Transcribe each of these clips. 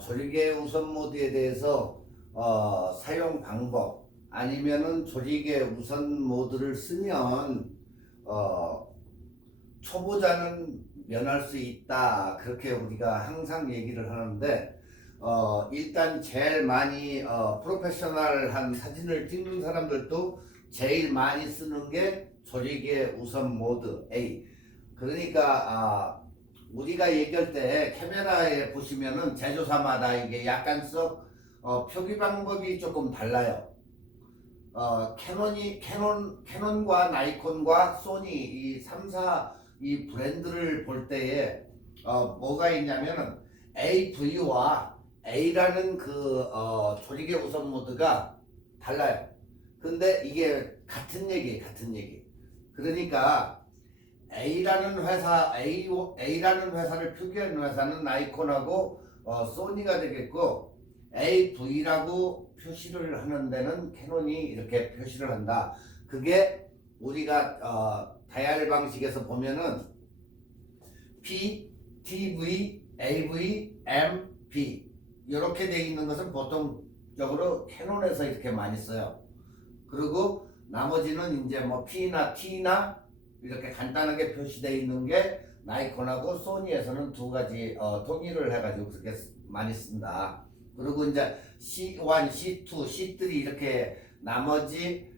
조리개 우선 모드에 대해서 사용 방법 아니면은 조리개 우선 모드를 쓰면 어, 초보자는 면할 수 있다 그렇게 우리가 항상 얘기를 하는데 일단 제일 많이 프로페셔널한 사진을 찍는 사람들도 제일 많이 쓰는 게 조리개 우선 모드 A. 그러니까 우리가 얘기할 때 카메라에 보시면은 제조사마다 이게 약간씩 표기 방법이 조금 달라요. 캐논과 나이콘과 소니 이 3사 이 브랜드를 볼 때에 뭐가 있냐면은 AV와 A라는 조리개 우선 모드가 달라요. 근데 이게 같은 얘기. 그러니까 A라는 회사를 표기하는 회사는 나이콘하고 소니가 되겠고, AV라고 표시를 하는 데는 캐논이 이렇게 표시를 한다. 그게 우리가 다이얼 방식에서 보면은 P, TV, AV, M, P 이렇게 돼 있는 것은 보통적으로 캐논에서 이렇게 많이 써요. 그리고 나머지는 이제 뭐 P나 T나 이렇게 간단하게 표시되어 있는 게 나이콘하고 소니에서는 두 가지 통일을 해가지고 그렇게 많이 쓴다. 그리고 이제 C1, C2, C3 이렇게 나머지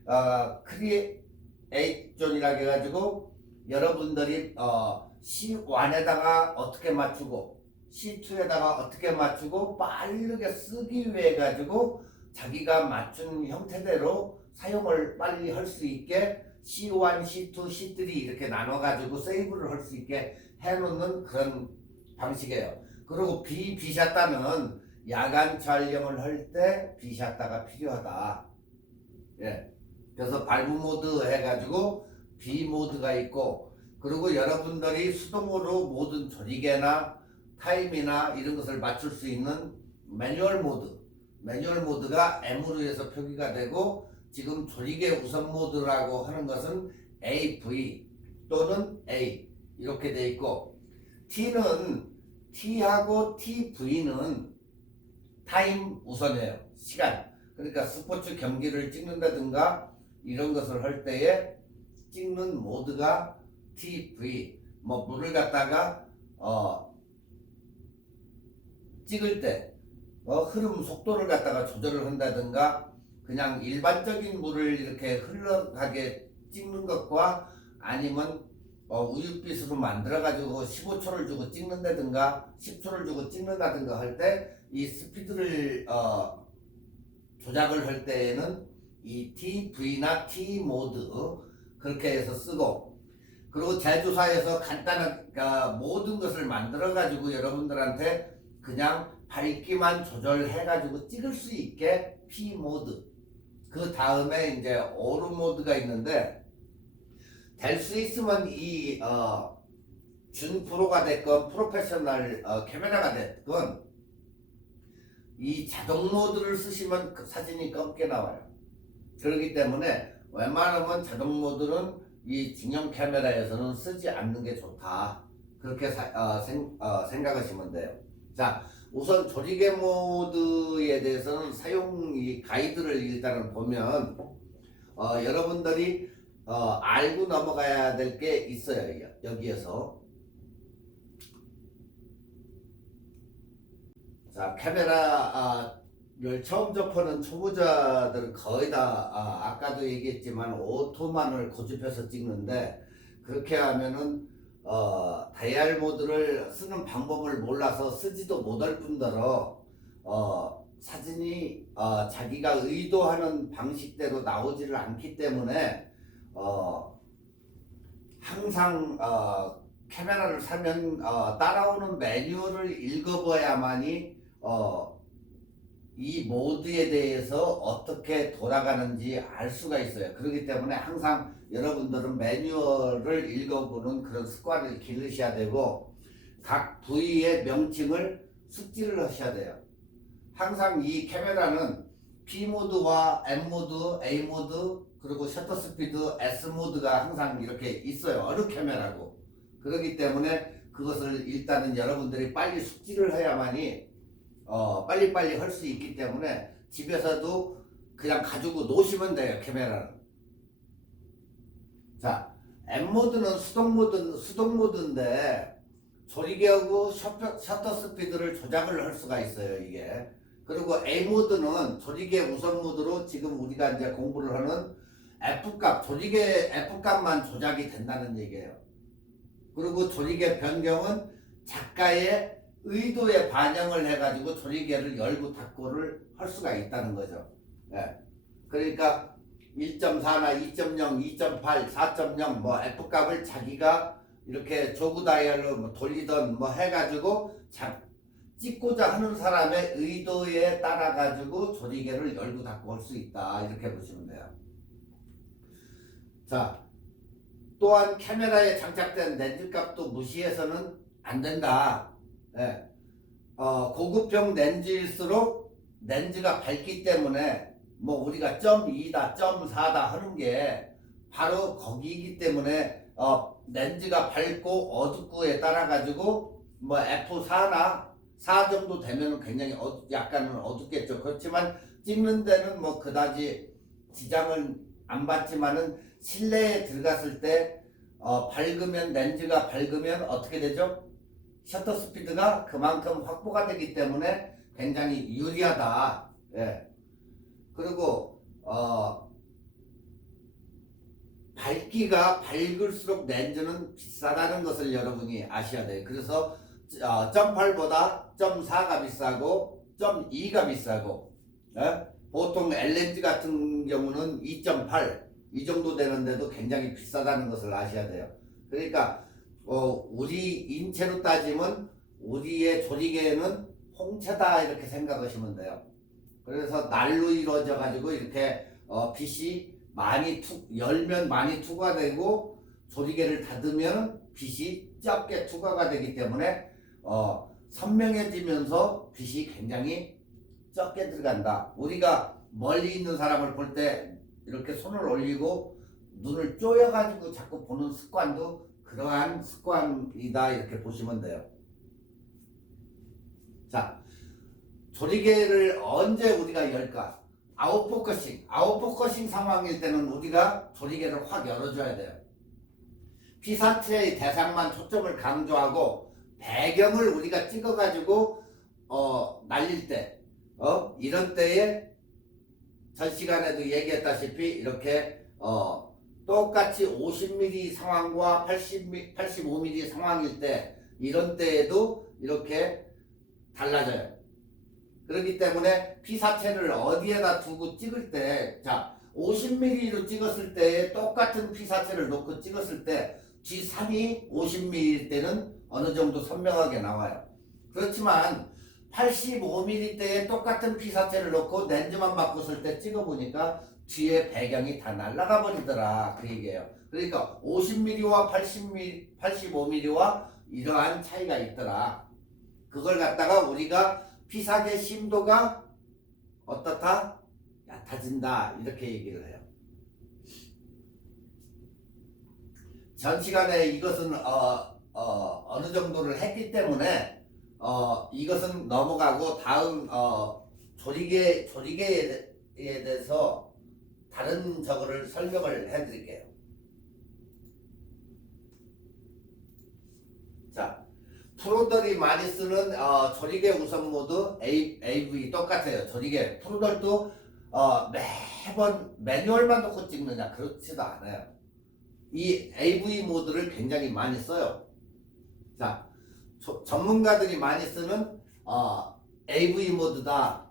크리에이션이라고 해가지고 여러분들이 C1에다가 어떻게 맞추고 C2에다가 어떻게 맞추고 빠르게 쓰기 위해 가지고 자기가 맞춘 형태대로 사용을 빨리 할 수 있게 C1, C2, C3 이렇게 나눠가지고 세이브를 할 수 있게 해놓는 그런 방식이에요. 그리고 비샷다는 야간 촬영을 할 때 비샷다가 필요하다. 예. 그래서 발브 모드 해가지고 B 모드가 있고, 그리고 여러분들이 수동으로 모든 조리개나 타임이나 이런 것을 맞출 수 있는 매뉴얼 모드가 M으로 해서 표기가 되고, 지금 조리개 우선 모드라고 하는 것은 AV 또는 A 이렇게 돼 있고, T하고 TV는 타임 우선이에요. 시간. 그러니까 스포츠 경기를 찍는다든가 이런 것을 할 때에 찍는 모드가 TV. 뭐 물을 갖다가 찍을 때 흐름 속도를 갖다가 조절을 한다든가, 그냥 일반적인 물을 이렇게 흘러가게 찍는 것과 아니면 우윳빛으로 만들어 가지고 15초를 주고 찍는다든가 10초를 주고 찍는다든가 할 때 이 스피드를 조작을 할 때에는 이 TV나 T 모드 그렇게 해서 쓰고, 그리고 제조사에서 간단한 모든 것을 만들어 가지고 여러분들한테 그냥 밝기만 조절해 가지고 찍을 수 있게 P 모드, 그 다음에 이제 오르 모드가 있는데, 될 수 있으면 이 준 프로가 됐건 프로페셔널 카메라가 됐건 이 자동 모드를 쓰시면 그 사진이 검게 나와요. 그렇기 때문에 웬만하면 자동 모드는 이 중형 카메라에서는 쓰지 않는 게 좋다. 그렇게 생각하시면 돼요. 자, 우선 조리개 모드에 대해서는 사용 가이드를 일단은 보면 여러분들이 알고 넘어가야 될 게 있어요. 여기에서. 자, 카메라를 처음 접하는 초보자들은 거의 다 아까도 얘기했지만 오토만을 고집해서 찍는데, 그렇게 하면은 다이얼 모드를 쓰는 방법을 몰라서 쓰지도 못할 뿐더러 사진이 자기가 의도하는 방식대로 나오지를 않기 때문에 항상 카메라를 사면 따라오는 매뉴얼을 읽어봐야만이 이 모드에 대해서 어떻게 돌아가는지 알 수가 있어요. 그렇기 때문에 항상 여러분들은 매뉴얼을 읽어보는 그런 습관을 기르셔야 되고, 각 부위의 명칭을 숙지를 하셔야 돼요. 항상 이 카메라는 P 모드와 M 모드, A 모드, 그리고 셔터 스피드 S 모드가 항상 이렇게 있어요. 어느 카메라고. 그렇기 때문에 그것을 일단은 여러분들이 빨리 숙지를 해야만이 빨리빨리 할 수 있기 때문에 집에서도 그냥 가지고 놓으시면 돼요. 카메라는. 자, M모드는 수동 모드인데 조리개하고 셔터 스피드를 조작을 할 수가 있어요, 이게. 그리고 A 모드는 조리개 우선 모드로 지금 우리가 이제 공부를 하는 F값, 조리개 F값만 조작이 된다는 얘기예요. 그리고 조리개 변경은 작가의 의도에 반영을 해가지고 조리개를 열고 닫고를 할 수가 있다는 거죠. 예. 그러니까 1.4나 2.0, 2.8, 4.0 뭐 F값을 자기가 이렇게 조그 다이얼로 뭐 돌리던 뭐 해가지고 찍고자 하는 사람의 의도에 따라 가지고 조리개를 열고 닫고 할 수 있다, 이렇게 보시면 돼요. 자, 또한 카메라에 장착된 렌즈 값도 무시해서는 안 된다. 예. 고급형 렌즈일수록 렌즈가 밝기 때문에 뭐 우리가 0.2다 0.4다 하는 게 바로 거기이기 때문에 렌즈가 밝고 어둡고에 따라 가지고 뭐 F4나 4 정도 되면 굉장히 약간은 어둡겠죠. 그렇지만 찍는 데는 뭐 그다지 지장을 안 받지만은 실내에 들어갔을 때 밝으면, 렌즈가 밝으면 어떻게 되죠? 셔터 스피드가 그만큼 확보가 되기 때문에 굉장히 유리하다. 예. 그리고 밝기가 밝을수록 렌즈는 비싸다는 것을 여러분이 아셔야 돼요. 그래서 0.8보다 0.4가 비싸고 0.2가 비싸고, 예? 보통 L렌즈 같은 경우는 2.8 이 정도 되는데도 굉장히 비싸다는 것을 아셔야 돼요. 그러니까 우리 인체로 따지면 우리의 조리개는 홍채다, 이렇게 생각하시면 돼요. 그래서 날로 이루어져 가지고 이렇게 빛이 많이 열면 많이 투과되고 조리개를 닫으면 빛이 적게 투과가 되기 때문에 선명해지면서 빛이 굉장히 적게 들어간다. 우리가 멀리 있는 사람을 볼 때 이렇게 손을 올리고 눈을 쪼여가지고 자꾸 보는 습관도 그러한 습관이다, 이렇게 보시면 돼요. 자, 조리개를 언제 우리가 열까? 아웃포커싱 상황일 때는 우리가 조리개를 확 열어줘야 돼요. 피사체의 대상만 초점을 강조하고 배경을 우리가 찍어가지고 날릴 때, 이런 때에 전 시간에도 얘기했다시피 이렇게 똑같이 50mm 상황과 85mm 상황일 때, 이런 때에도 이렇게 달라져요. 그렇기 때문에 피사체를 어디에다 두고 찍을 때, 자, 50mm로 찍었을 때 똑같은 피사체를 놓고 찍었을 때 G3이 50mm일 때는 어느 정도 선명하게 나와요. 그렇지만 85mm 때에 똑같은 피사체를 놓고 렌즈만 바꿨을 때 찍어보니까 뒤에 배경이 다 날아가 버리더라, 그 얘기예요. 그러니까 50mm와 85mm와 이러한 차이가 있더라. 그걸 갖다가 우리가 피사체 심도가 어떻다? 얕아진다, 이렇게 얘기를 해요. 전 시간에 이것은 어느 정도를 했기 때문에 이것은 넘어가고 다음 조리개에 대해서 다른 저거를 설명을 해드릴게요. 자, 프로들이 많이 쓰는 조리개 우선 모드 AV 똑같아요. 조리개 프로들도 매번 매뉴얼만 놓고 찍느냐, 그렇지도 않아요. 이 AV 모드를 굉장히 많이 써요. 자, 전문가들이 많이 쓰는 AV 모드다.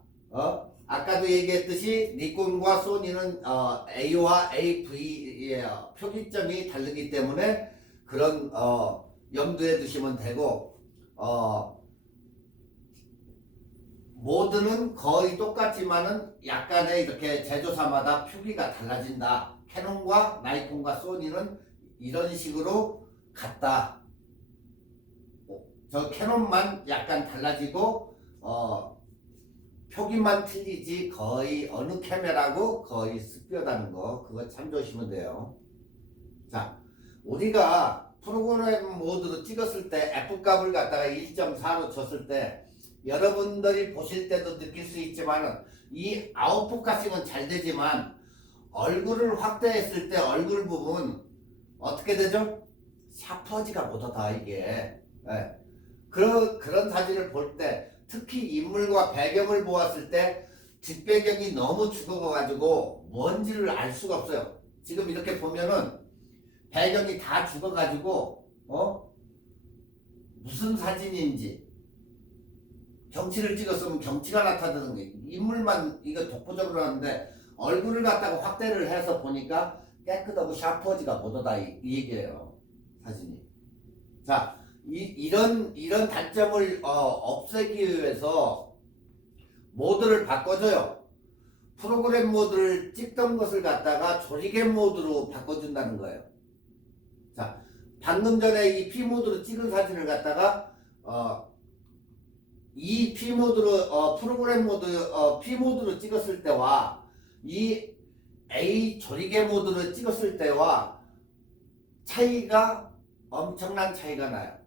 아까도 얘기했듯이 니콘과 소니는 A와 AV의 표기점이 다르기 때문에 그런 염두에 두시면 되고, 모드는 거의 똑같지만은 약간의 이렇게 제조사마다 표기가 달라진다. 캐논과 나이콘과 소니는 이런 식으로 같다. 저 캐논만 약간 달라지고 표기만 틀리지 거의 어느 카메라고 거의 습비하다는 거, 그거 참조하시면 돼요. 자, 우리가 프로그램 모드로 찍었을 때 F값을 갖다가 1.4로 쳤을 때 여러분들이 보실 때도 느낄 수 있지만은 이 아웃포커싱은 잘 되지만 얼굴을 확대했을 때 얼굴 부분 어떻게 되죠? 샤퍼지가 못하다 이게. 예. 그런 사진을 볼 때 특히 인물과 배경을 보았을 때 뒷배경이 너무 죽어가지고 뭔지를 알 수가 없어요. 지금 이렇게 보면은 배경이 다 죽어가지고 무슨 사진인지 경치를 찍었으면 경치가 나타나는 게 인물만 이거 독보적으로 하는데 얼굴을 갖다가 확대를 해서 보니까 깨끗하고 샤프하지가 못하다 이 얘기예요. 사진이. 자, 이런 단점을 없애기 위해서 모드를 바꿔줘요. 프로그램 모드를 찍던 것을 갖다가 조리개 모드로 바꿔준다는 거예요. 자, 방금 전에 이 P 모드로 찍은 사진을 갖다가 이 P 모드로 프로그램 모드 P 모드로 찍었을 때와 이 A 조리개 모드로 찍었을 때와 차이가 엄청난 차이가 나요.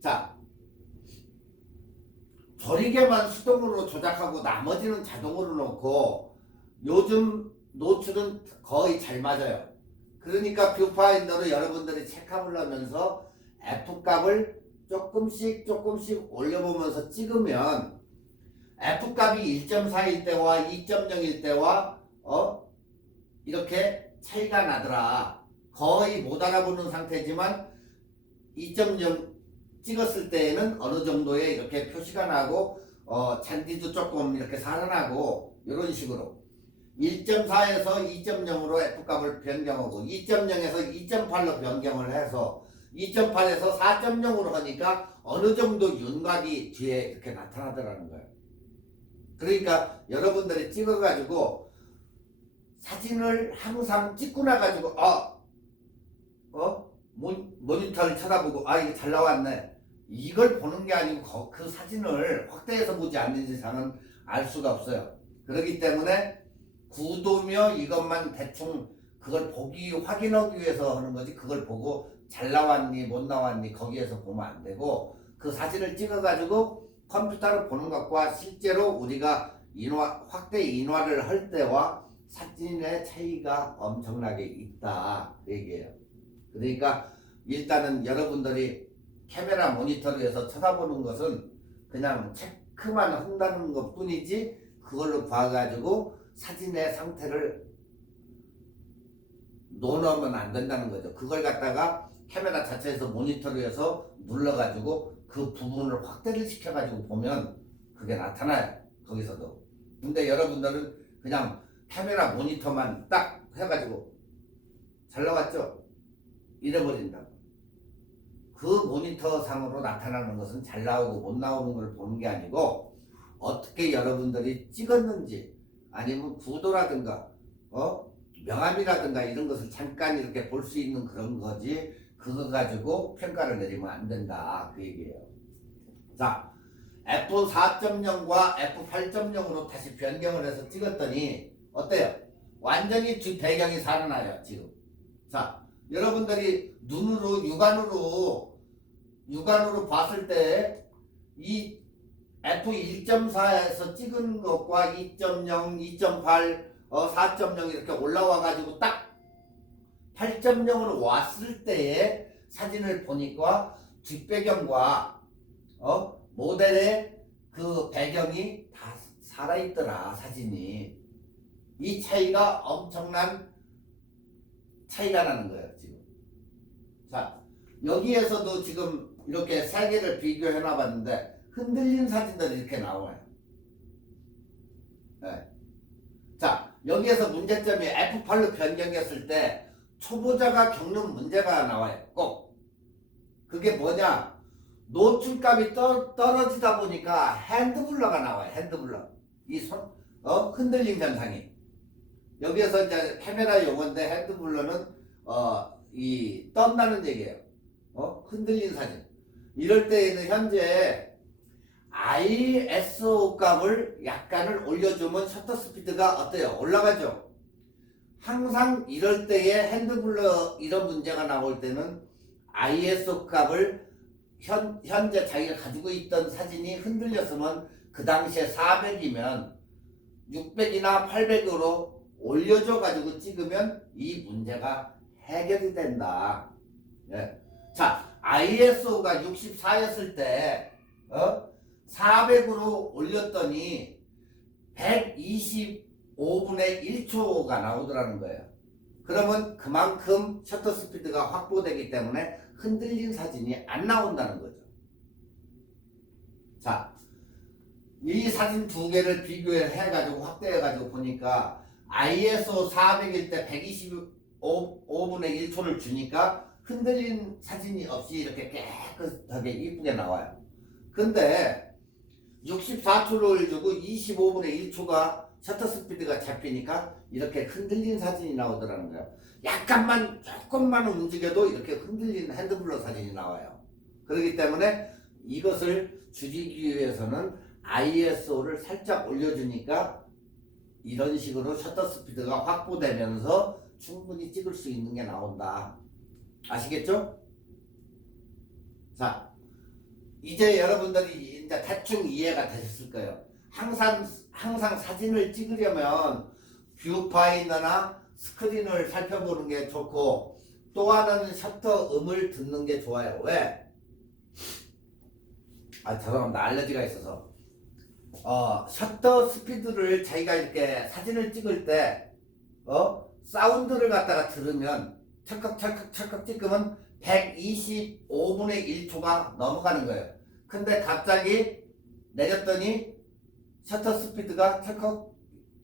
자, 조리개만 수동으로 조작하고 나머지는 자동으로 놓고 요즘 노출은 거의 잘 맞아요. 그러니까 뷰파인더로 여러분들이 체크업을 하면서 F값을 조금씩 올려보면서 찍으면 F값이 1.4일 때와 2.0일 때와 이렇게 차이가 나더라. 거의 못 알아보는 상태지만 2.0 찍었을 때에는 어느 정도의 이렇게 표시가 나고 잔디도 조금 이렇게 살아나고 이런 식으로 1.4에서 2.0으로 F값을 변경하고 2.0에서 2.8로 변경을 해서 2.8에서 4.0으로 하니까 어느 정도 윤곽이 뒤에 이렇게 나타나더라는 거예요. 그러니까 여러분들이 찍어가지고 사진을 항상 찍고 나가지고 모니터를 쳐다보고 이게 잘 나왔네 이걸 보는 게 아니고 그 사진을 확대해서 보지 않는 이상은 알 수가 없어요. 그렇기 때문에 구도며 이것만 대충 그걸 확인하기 위해서 하는 거지 그걸 보고 잘 나왔니 못 나왔니 거기에서 보면 안 되고 그 사진을 찍어가지고 컴퓨터로 보는 것과 실제로 우리가 확대 인화를 할 때와 사진의 차이가 엄청나게 있다 그 얘기예요. 그러니까 일단은 여러분들이 카메라 모니터에서 쳐다보는 것은 그냥 체크만 한다는 것 뿐이지 그걸로 봐가지고 사진의 상태를 논하면 안 된다는 거죠. 그걸 갖다가 카메라 자체에서 모니터에서 눌러가지고 그 부분을 확대를 시켜가지고 보면 그게 나타나요. 거기서도. 근데 여러분들은 그냥 카메라 모니터만 딱 해가지고 잘 나왔죠? 잃어버린다고. 그 모니터 상으로 나타나는 것은 잘 나오고 못 나오는 걸 보는 게 아니고 어떻게 여러분들이 찍었는지 아니면 구도라든가 명암이라든가 이런 것을 잠깐 이렇게 볼 수 있는 그런 거지 그거 가지고 평가를 내리면 안 된다 그 얘기예요. 자, F4.0과 F8.0으로 다시 변경을 해서 찍었더니 어때요? 완전히 뒤 배경이 살아나요 지금. 자, 여러분들이 눈으로 육안으로 봤을 때 이 F1.4에서 찍은 것과 2.0, 2.8, 4.0 이렇게 올라와 가지고 딱 8.0으로 왔을 때의 사진을 보니까 뒷배경과 모델의 그 배경이 다 살아있더라 사진이. 이 차이가 엄청난 차이가 나는 거예요 지금. 자, 여기에서도 지금 이렇게 세 개를 비교해 놔봤는데 흔들린 사진들이 이렇게 나와요. 네. 자, 여기에서 문제점이 F8로 변경했을 때 초보자가 겪는 문제가 나와요. 꼭. 그게 뭐냐? 노출감이 떨어지다 보니까 핸드블러가 나와요. 핸드블러. 이 흔들림 현상이. 여기에서 이제 카메라 용어인데 핸드블러는 이 떤다는 얘기예요. 흔들린 사진. 이럴 때에는 현재 ISO 값을 약간을 올려주면 셔터 스피드가 어때요? 올라가죠? 항상 이럴 때에 핸드블러 이런 문제가 나올 때는 ISO 값을 현재 자기가 가지고 있던 사진이 흔들렸으면 그 당시에 400이면 600이나 800으로 올려줘 가지고 찍으면 이 문제가 해결이 된다. 예. 자, ISO가 64였을 때 400으로 올렸더니 125분의 1초가 나오더라는 거예요. 그러면 그만큼 셔터 스피드가 확보되기 때문에 흔들린 사진이 안 나온다는 거죠. 자, 이 사진 두 개를 비교해가지고 확대해가지고 보니까 ISO 400일 때 125분의 1초를 주니까 흔들린 사진이 없이 이렇게 깨끗하게 이쁘게 나와요. 근데 64초를 주고 25분의 1초가 셔터 스피드가 잡히니까 이렇게 흔들린 사진이 나오더라는 거예요. 조금만 움직여도 이렇게 흔들린 핸드블러 사진이 나와요. 그렇기 때문에 이것을 줄이기 위해서는 ISO를 살짝 올려주니까 이런 식으로 셔터 스피드가 확보되면서 충분히 찍을 수 있는 게 나온다. 아시겠죠? 자, 이제 여러분들이 이제 대충 이해가 되셨을 거예요. 항상 사진을 찍으려면 뷰파인더나 스크린을 살펴보는 게 좋고, 또 하나는 셔터 음을 듣는 게 좋아요. 왜? 죄송합니다. 알러지가 있어서. 셔터 스피드를 자기가 이렇게 사진을 찍을 때, 사운드를 갖다가 들으면, 찰컥 찍으면 125분의 1초가 넘어가는 거예요. 근데 갑자기 내렸더니 셔터 스피드가 찰컥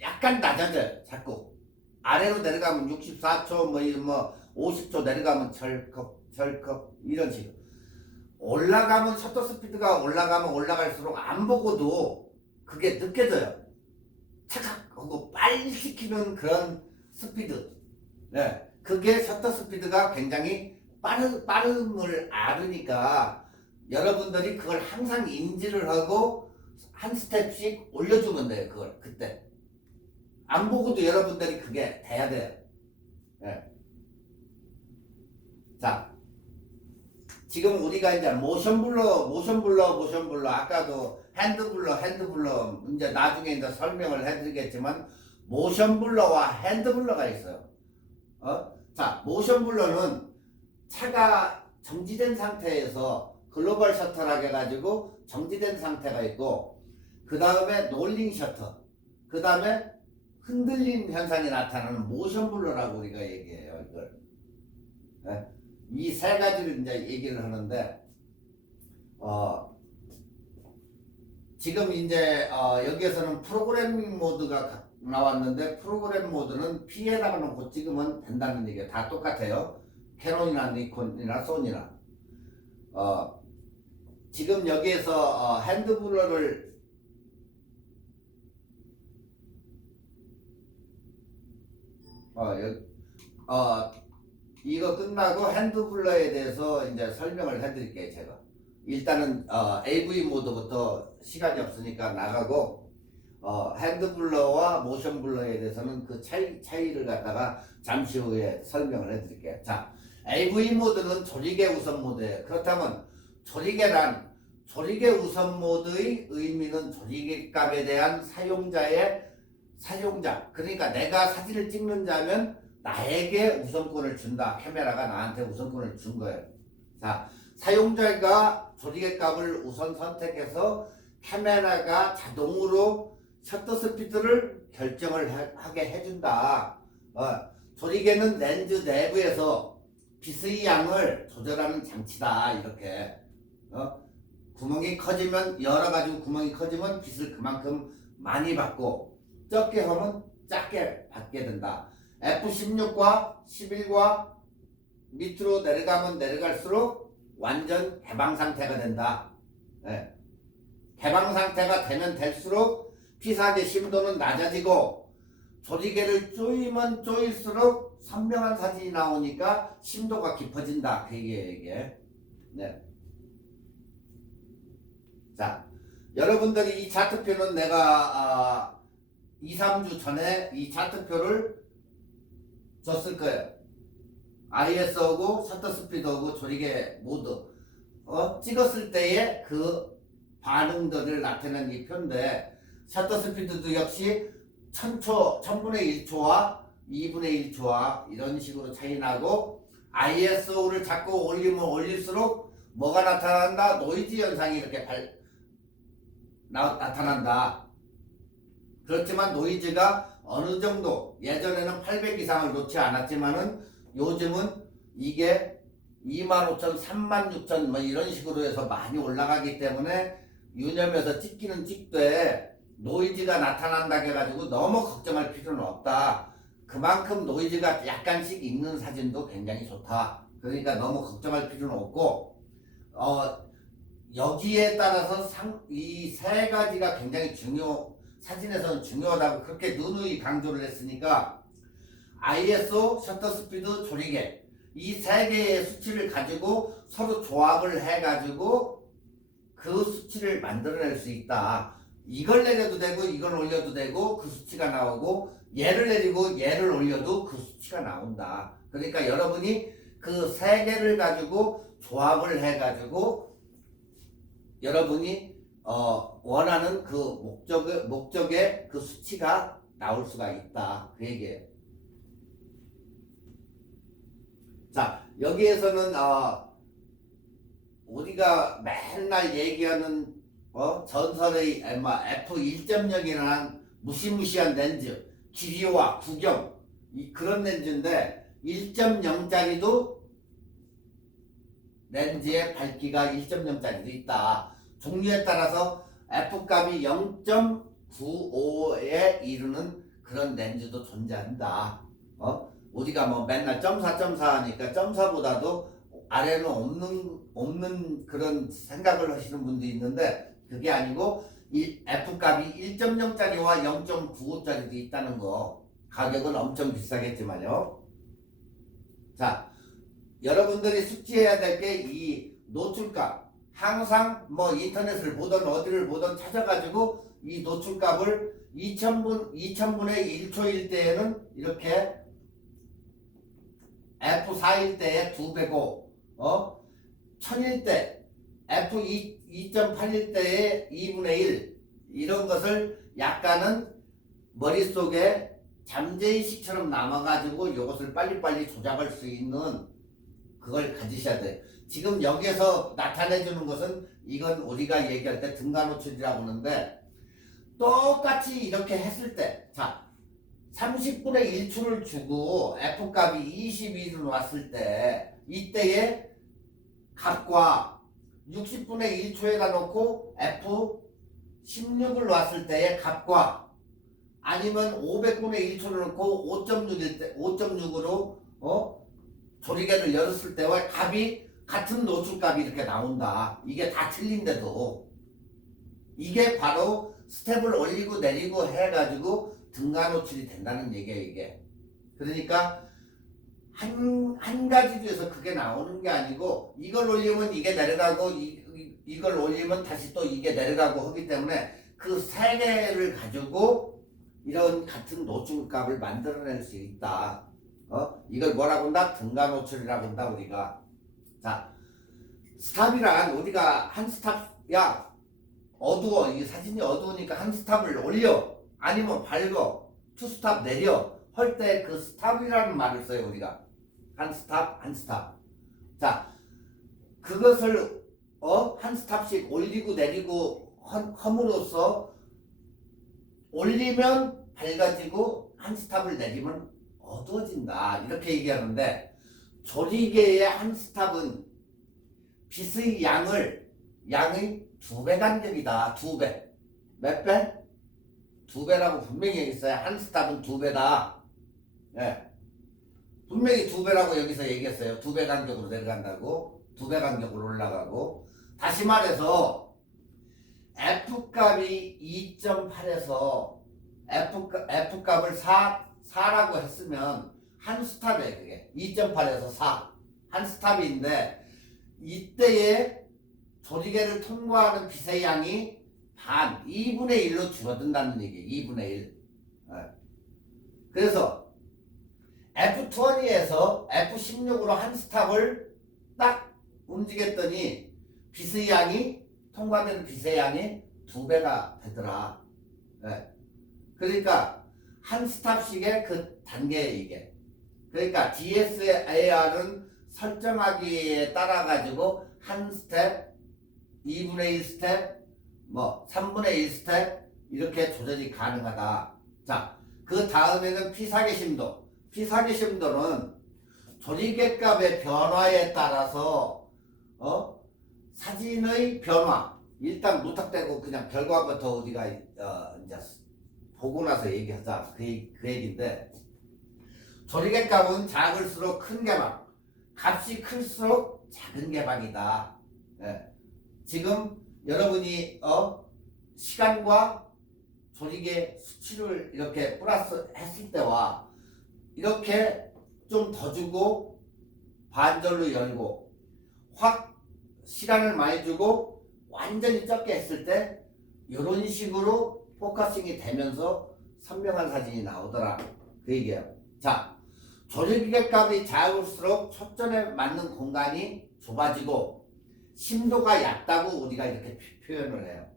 약간 낮아져요. 자꾸. 아래로 내려가면 64초, 50초 내려가면 철컥 이런 식으로. 올라가면 셔터 스피드가 올라가면 올라갈수록 안 보고도 그게 느껴져요. 착각 하고 빨리 시키는 그런 스피드. 네. 그게 셔터 스피드가 굉장히 빠름을 알으니까 여러분들이 그걸 항상 인지를 하고 한 스텝씩 올려주면 돼요. 그걸 그때 안 보고도 여러분들이 그게 돼야 돼요. 네. 자, 지금 우리가 이제 모션블러 아까도 핸드블러 이제 나중에 이제 설명을 해드리겠지만 모션블러와 핸드블러가 있어요. 자, 모션블러는 차가 정지된 상태에서 글로벌 셔터라고 해가지고 정지된 상태가 있고, 그 다음에 롤링 셔터, 그 다음에 흔들림 현상이 나타나는 모션블러라고 우리가 얘기해요. 이걸. 네? 이 세 가지를 이제 얘기를 하는데, 지금 이제 여기에서는 프로그래밍 모드가 나왔는데, 프로그램 모드는 P에다가 놓고 찍으면 된다는 얘기예요. 다 똑같아요. 캐논이나 니콘이나 소니나. 지금 여기에서 핸드블러를 이거 끝나고 핸드블러에 대해서 이제 설명을 해드릴게요. 제가 일단은 AV 모드부터 시간이 없으니까 나가고, 핸드블러와 모션블러에 대해서는 그 차이를 갖다가 잠시 후에 설명을 해드릴게요. 자, AV 모드는 조리개 우선 모드예요. 그렇다면 조리개 우선 모드의 의미는 조리개 값에 대한 사용자, 그러니까 내가 사진을 찍는 자면 나에게 우선권을 준다. 카메라가 나한테 우선권을 준 거예요. 자, 사용자가 조리개 값을 우선 선택해서 카메라가 자동으로 셔터 스피드를 결정을 하게 해준다. 조리개는 렌즈 내부에서 빛의 양을 조절하는 장치다. 이렇게 구멍이 커지면, 열어가지고 구멍이 커지면 빛을 그만큼 많이 받고, 적게 하면 작게 받게 된다. F16과 11과 밑으로 내려가면 내려갈수록 완전 개방 상태가 된다. 네. 개방 상태가 되면 될수록 피사계 심도는 낮아지고, 조리개를 조이면 조일수록 선명한 사진이 나오니까 심도가 깊어진다. 그 얘기예요, 이게. 네. 자, 여러분들이 이 차트표는 내가 2, 3주 전에 이 차트표를 줬을 거예요. ISO하고 셔터 스피드하고 조리개 모드. 찍었을 때의 그 반응들을 나타낸 이 표인데 셔터 스피드도 역시 1000초, 1000분의 1초와 2분의 1초와 이런 식으로 차이 나고 ISO를 자꾸 올리면 올릴수록 뭐가 나타난다? 노이즈 현상이 이렇게 나타난다. 그렇지만 노이즈가 어느 정도 예전에는 800 이상을 놓지 않았지만은 요즘은 이게 25,000, 36,000 뭐 이런 식으로 해서 많이 올라가기 때문에 유념해서 찍기는 찍되 노이즈가 나타난다 해가지고 너무 걱정할 필요는 없다. 그만큼 노이즈가 약간씩 있는 사진도 굉장히 좋다. 그러니까 너무 걱정할 필요는 없고 여기에 따라서 이 세 가지가 굉장히 사진에서는 중요하다고 그렇게 누누이 강조를 했으니까 ISO, 셔터 스피드, 조리개 이 세 개의 수치를 가지고 서로 조합을 해가지고 그 수치를 만들어낼 수 있다. 이걸 내려도 되고 이걸 올려도 되고 그 수치가 나오고 얘를 내리고 얘를 올려도 그 수치가 나온다. 그러니까 여러분이 그 세 개를 가지고 조합을 해가지고 여러분이 원하는 그 목적의 그 수치가 나올 수가 있다. 그 얘기예요. 자, 여기에서는 우리가 맨날 얘기하는 전설의 F1.0이라는 무시무시한 렌즈, 길이와 구경 그런 렌즈인데 1.0짜리도 렌즈의 밝기가 1.0짜리도 있다. 종류에 따라서 F값이 0.95에 이르는 그런 렌즈도 존재한다. 우리가 뭐 맨날 0.4 하니까 0.4보다도 아래는 없는 그런 생각을 하시는 분도 있는데 그게 아니고 F값이 1.0짜리와 0.95짜리도 있다는 거. 가격은 엄청 비싸겠지만요. 자, 여러분들이 숙지해야 될 게 이 노출값. 항상 뭐 인터넷을 보든 어디를 보든 찾아가지고 이 노출값을 2000분의 1초일 때에는 이렇게 F4일 때에 2배고 1000일 때 F2.8일 때에 2분의 1 이런 것을 약간은 머릿속에 잠재의식처럼 남아가지고 이것을 빨리빨리 조작할 수 있는 그걸 가지셔야 돼요. 지금 여기에서 나타내주는 것은 이건 우리가 얘기할 때 등가노출이라고 하는데 똑같이 이렇게 했을 때 자 30분의 1초를 주고 F값이 22로 왔을 때 이때의 값과 60분의 1초에다 놓고 F16을 놨을 때의 값과 아니면 500분의 1초를 놓고 5.6일 때 5.6으로 조리개를 열었을 때와 값이 같은 노출값이 이렇게 나온다. 이게 다 틀린데도 이게 바로 스텝을 올리고 내리고 해가지고 등가노출이 된다는 얘기예요. 이게 그러니까 한 가지 중에서 그게 나오는 게 아니고 이걸 올리면 이게 내려가고 이걸 올리면 다시 또 이게 내려가고 하기 때문에 그 세 개를 가지고 이런 같은 노출값을 만들어낼 수 있다. 이걸 뭐라고 한다? 등가노출이라고 한다 우리가. 자, 스탑이란 우리가 한 스탑 어두워 이 사진이 어두우니까 한 스탑을 올려 아니면 밝어 투 스탑 내려 할 때 그 스탑이라는 말을 써요 우리가. 한 스탑 한 스탑. 자, 그것을 한 스탑씩 올리고 내리고 함으로써 올리면 밝아지고 한 스탑을 내리면 어두워진다 이렇게 얘기하는데 조리개의 한 스탑은 빛의 양의 2배 간격이다. 2배. 몇 배? 2배라고 분명히 얘기했어요. 한 스탑은 2배다. 예. 분명히 2배라고 여기서 얘기했어요. 2배 간격으로 내려간다고. 2배 간격으로 올라가고. 다시 말해서 F값이 2.8에서 F값을 4라고 했으면 한 스탑이에요. 그게 2.8에서 4. 한 스탑인데 이때에 조리개를 통과하는 빛의 양이 반 2분의 1로 줄어든다는 얘기예요. 2분의 1. 그래서 F20에서 F16으로 한 스탑을 딱 움직였더니 빛의 양이 통과되는 빛의 양이 2배가 되더라. 예. 그러니까 한 스탑씩의 그 단계에 이게. 그러니까 DSLR은 설정하기에 따라 가지고 한 스텝, 2분의 1 스텝, 뭐 3분의 1 스텝 이렇게 조절이 가능하다. 자, 그 다음에는 피사계 심도. 피사계 심도는 조리개값의 변화에 따라서 사진의 변화. 일단 무턱대고 그냥 결과부터 우리가 이제 보고 나서 얘기하자. 그 얘기인데, 조리개값은 작을수록 큰 개방, 값이 클수록 작은 개방이다. 예. 지금 여러분이 시간과 조리개 수치를 이렇게 플러스 했을 때와 이렇게 좀 더 주고 반절로 열고 확 시간을 많이 주고 완전히 적게 했을 때 이런 식으로 포커싱이 되면서 선명한 사진이 나오더라. 그 얘기예요. 자, 조리개 값이 작을수록 초점에 맞는 공간이 좁아지고 심도가 얕다고 우리가 이렇게 표현을 해요.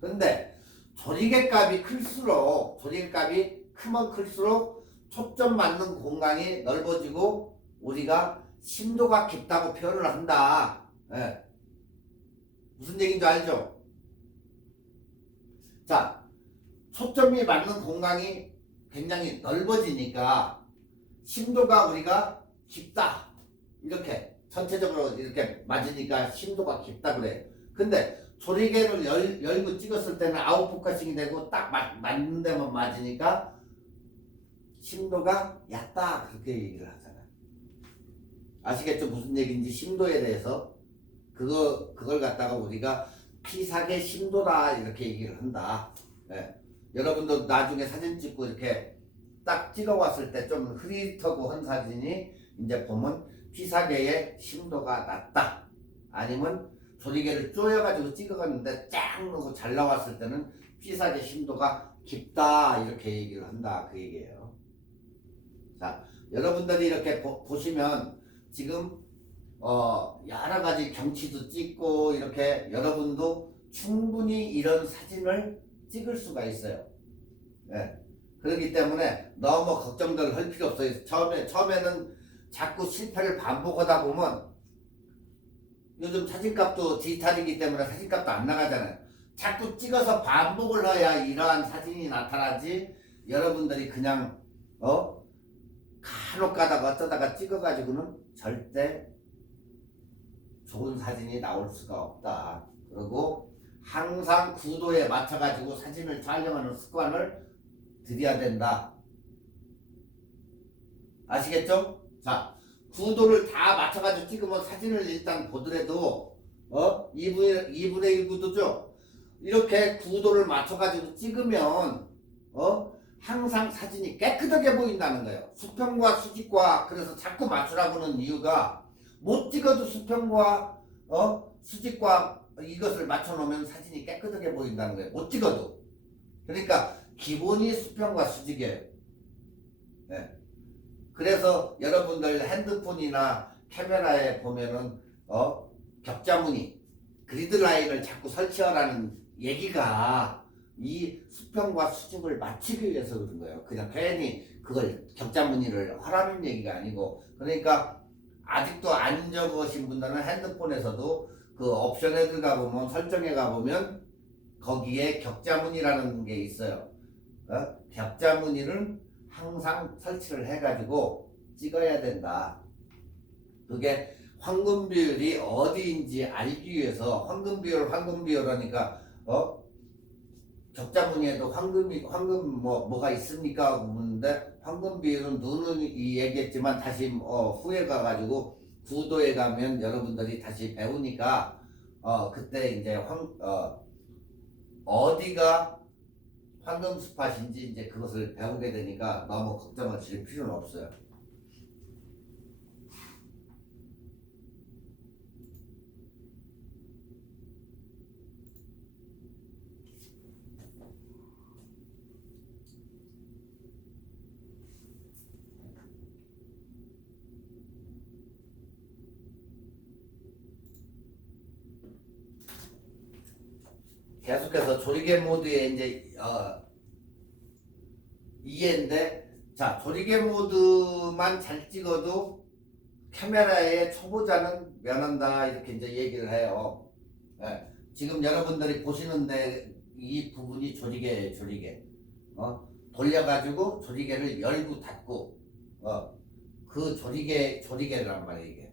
그런데 조리개 값이 클수록, 조리개 값이 크면 클수록 초점 맞는 공간이 넓어지고 우리가 심도가 깊다고 표현을 한다. 예. 무슨 얘기인지 알죠? 자, 초점이 맞는 공간이 굉장히 넓어지니까 심도가 우리가 깊다. 이렇게 전체적으로 이렇게 맞으니까 심도가 깊다 그래. 근데 조리개를 열고 찍었을 때는 아웃포커싱이 되고 딱 맞는 데만 맞으니까 심도가 얕다. 그렇게 얘기를 하잖아요. 아시겠죠? 무슨 얘기인지 심도에 대해서. 그걸 갖다가 우리가 피사계 심도다. 이렇게 얘기를 한다. 예. 여러분도 나중에 사진 찍고 이렇게 딱 찍어왔을 때 좀 흐릿하고 한 사진이 이제 보면 피사계의 심도가 낮다. 아니면 조리개를 쪼여가지고 찍어갔는데 쫙 넣고 잘 나왔을 때는 피사계 심도가 깊다. 이렇게 얘기를 한다. 그 얘기예요. 자, 여러분들이 이렇게 보시면 지금 여러 가지 경치도 찍고 이렇게 여러분도 충분히 이런 사진을 찍을 수가 있어요. 네. 그렇기 때문에 너무 걱정들 할 필요 없어요. 처음에는 자꾸 실패를 반복하다 보면 요즘 사진값도 디지털이기 때문에 사진값도 안 나가잖아요. 자꾸 찍어서 반복을 해야 이러한 사진이 나타나지 여러분들이 그냥 간혹 가다가 어쩌다가 찍어가지고는 절대 좋은 사진이 나올 수가 없다. 그리고 항상 구도에 맞춰가지고 사진을 촬영하는 습관을 들여야 된다. 아시겠죠? 자, 구도를 다 맞춰가지고 찍으면 사진을 일단 보더라도 2분의 1 구도죠? 이렇게 구도를 맞춰가지고 찍으면 항상 사진이 깨끗하게 보인다는 거예요. 수평과 수직과. 그래서 자꾸 맞추라고 하는 이유가 못 찍어도 수평과 수직과 이것을 맞춰놓으면 사진이 깨끗하게 보인다는 거예요. 못 찍어도. 그러니까 기본이 수평과 수직이에요. 네. 그래서 여러분들 핸드폰이나 카메라에 보면은 격자무늬 그리드라인을 자꾸 설치하라는 얘기가 이 수평과 수직을 맞추기 위해서 그런 거예요. 그냥 괜히 그걸 격자무늬를 하라는 얘기가 아니고. 그러니까 아직도 안 적으신 분들은 핸드폰에서도 그 옵션에 들어가 보면 설정에 가보면 거기에 격자무늬라는 게 있어요. 격자무늬를 항상 설치를 해가지고 찍어야 된다. 그게 황금 비율이 어디인지 알기 위해서 황금 비율 하니까 격자무늬에도 황금 뭐가 있습니까? 묻는데 황금 비율은 눈은 얘기했지만 다시 후에 가가지고 구도에 가면 여러분들이 다시 배우니까 그때 이제 어디가 황금 스팟인지 이제 그것을 배우게 되니까 너무 걱정하실 필요는 없어요. 계속해서 조리개 모드에 이제 이해인데, 자, 조리개 모드만 잘 찍어도 카메라의 초보자는 면한다 이렇게 이제 얘기를 해요. 예, 지금 여러분들이 보시는데 이 부분이 조리개예요, 조리개. 돌려가지고 조리개를 열고 닫고, 그 조리개란 말이에요, 이게.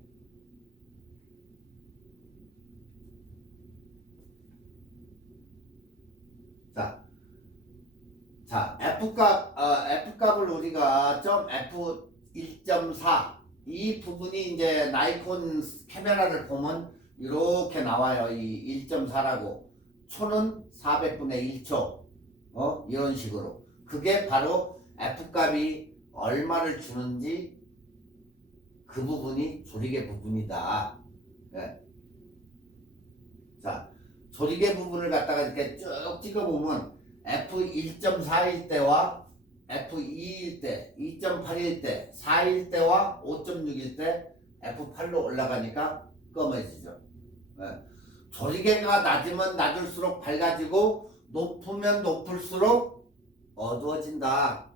자, F값을 우리가 F1.4 이 부분이 이제 나이콘 카메라를 보면 이렇게 나와요. 이 1.4라고. 초는 400분의 1초. 이런 식으로. 그게 바로 F값이 얼마를 주는지 그 부분이 조리개 부분이다. 네. 자, 조리개 부분을 갖다가 이렇게 쭉 찍어보면 F1.4일 때와 F2일 때, 2.8일 때, 4일 때와 5.6일 때 F8로 올라가니까 검어지죠. 네. 조리개가 낮으면 낮을수록 밝아지고 높으면 높을수록 어두워진다.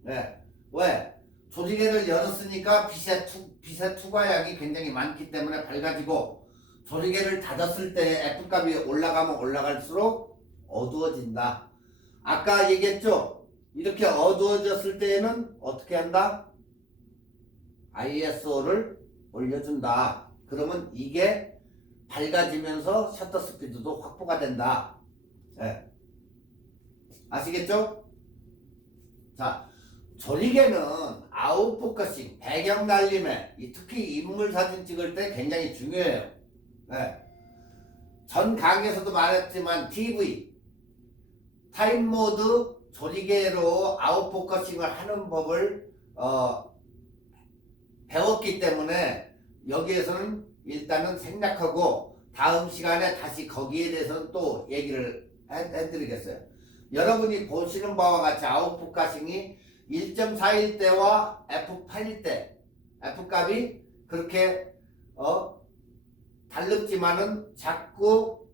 네. 왜? 조리개를 열었으니까 빛의 투과량이 굉장히 많기 때문에 밝아지고, 조리개를 닫았을 때 F값이 올라가면 올라갈수록 어두워진다. 아까 얘기했죠? 이렇게 어두워졌을 때에는 어떻게 한다? ISO를 올려준다. 그러면 이게 밝아지면서 셔터 스피드도 확보가 된다. 네. 아시겠죠? 자, 조리개는 아웃포커싱, 배경 날림에, 특히 인물 사진 찍을 때 굉장히 중요해요. 네. 전 강의에서도 말했지만 TV, 타임모드 조리개로 아웃포커싱을 하는 법을 배웠기 때문에 여기에서는 일단은 생략하고 다음 시간에 다시 거기에 대해서는 또 얘기를 해드리겠어요. 여러분이 보시는 바와 같이 아웃포커싱이 1.4일 때와 F8일 때 F값이 그렇게 달릅지만은 자꾸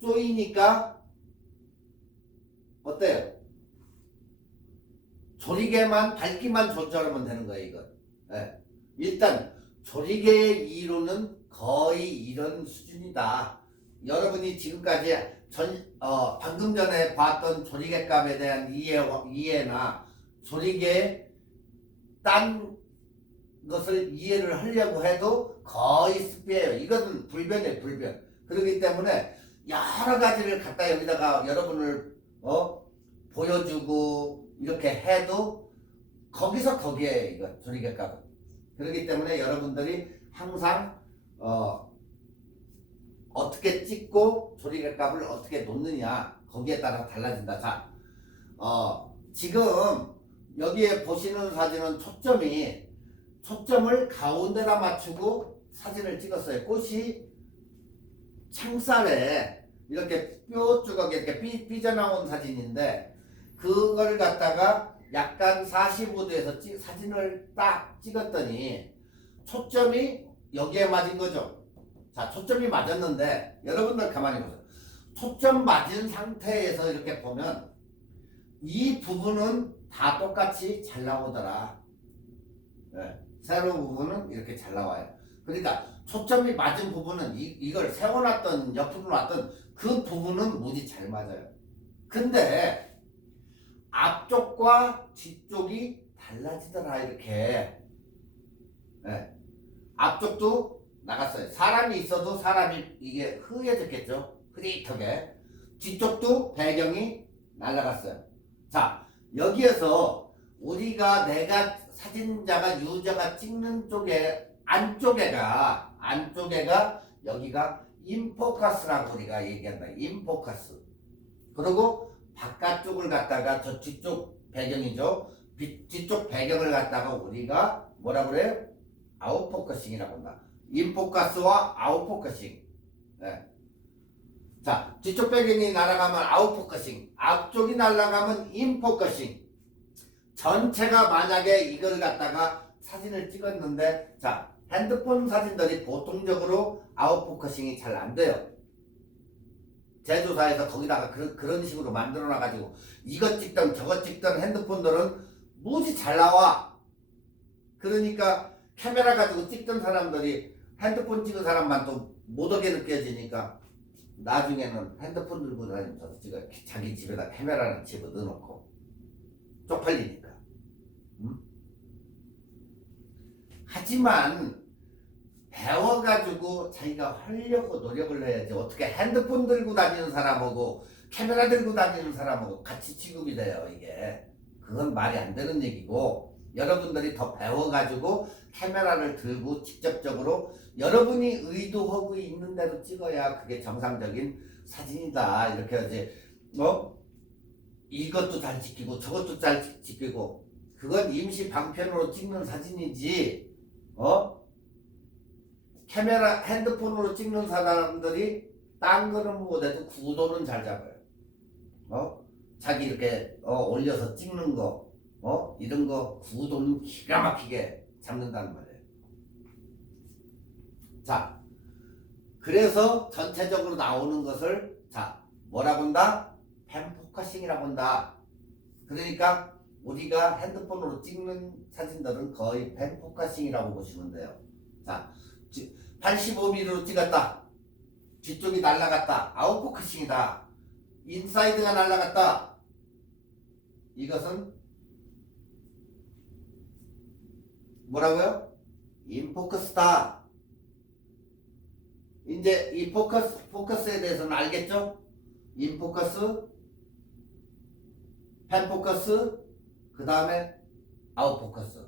쪼이니까 어때요? 조리개만 밝기만 조절하면 되는 거예요, 이거. 네. 일단 조리개의 이론은 거의 이런 수준이다. 여러분이 지금까지 방금 전에 봤던 조리개 값에 대한 이해나 조리개의 딴 것을 이해를 하려고 해도 거의 습비예요. 이것은 불변이에요, 불변. 그렇기 때문에 여러 가지를 갖다 여기다가 여러분을 보여주고 이렇게 해도 거기서 거기에 이거 조리개 값은. 그렇기 때문에 여러분들이 항상 어떻게 찍고 조리개 값을 어떻게 놓느냐 거기에 따라 달라진다. 자, 지금 여기에 보시는 사진은 초점을 가운데다 맞추고 사진을 찍었어요. 꽃이 창살에 이렇게 뾰족하게 이렇게 삐져나온 사진인데, 그걸 갖다가 약간 45도에서 사진을 딱 찍었더니 초점이 여기에 맞은 거죠. 자, 초점이 맞았는데 여러분들 가만히 보세요. 초점 맞은 상태에서 이렇게 보면 이 부분은 다 똑같이 잘 나오더라. 네. 세로 부분은 이렇게 잘 나와요. 그러니까 초점이 맞은 부분은 이걸 세워놨던 옆으로 놨던 그 부분은 무지 잘 맞아요. 근데 앞쪽과 뒤쪽이 달라지더라 이렇게. 네. 앞쪽도 나갔어요. 사람이 있어도 사람이 이게 흐려졌겠죠. 흐릿하게. 뒤쪽도 배경이 날아갔어요. 자, 여기에서 우리가 내가 사진자가 유저가 찍는 쪽에 안쪽에가 여기가 인포커스라고 우리가 얘기한다. 인포커스. 그리고 바깥쪽을 갖다가 저 뒤쪽 배경이죠. 뒤쪽 배경을 갖다가 우리가 뭐라 그래요? 아웃포커싱이라고 한다. 인포커스와 아웃포커싱. 네. 자, 뒤쪽 배경이 날아가면 아웃포커싱, 앞쪽이 날아가면 인포커싱. 전체가 만약에 이걸 갖다가 사진을 찍었는데, 자, 핸드폰 사진들이 보통적으로 아웃포커싱이 잘 안 돼요. 제조사에서 거기다가 그런 식으로 만들어 놔가지고 이것 찍던 저것 찍던 핸드폰들은 무지 잘 나와. 그러니까 카메라 가지고 찍던 사람들이 핸드폰 찍은 사람만 또 못오게 느껴지니까 나중에는 핸드폰 들고 다니면서 자기 집에다 카메라를 집어 넣어놓고 쪽팔리니까. 하지만 배워가지고 자기가 하려고 노력을 해야지. 어떻게 핸드폰 들고 다니는 사람하고 카메라 들고 다니는 사람하고 같이 취급이 돼요. 이게 그건 말이 안 되는 얘기고, 여러분들이 더 배워가지고 카메라를 들고 직접적으로 여러분이 의도하고 있는 대로 찍어야 그게 정상적인 사진이다. 이렇게 하지. 이것도 잘 찍히고 저것도 잘 찍히고, 그건 임시 방편으로 찍는 사진이지. 카메라 핸드폰으로 찍는 사람들이 딴 거는 못해도 구도는 잘 잡아요. 자기 이렇게 올려서 찍는 거, 이런 거 구도는 기가 막히게 잡는다는 말이에요. 자, 그래서 전체적으로 나오는 것을 뭐라고 한다? 펜포커싱이라고 한다. 그러니까 우리가 핸드폰으로 찍는 사진들은 거의 펜포커싱이라고 보시면 돼요. 자, 85mm로 찍었다. 뒤쪽이 날아갔다. 아웃포커싱이다. 인사이드가 날아갔다. 이것은 뭐라고요? 인포커스다. 이제 이 포커스에 대해서는 알겠죠? 인포커스, 펜포커스, 그 다음에 아웃포커스.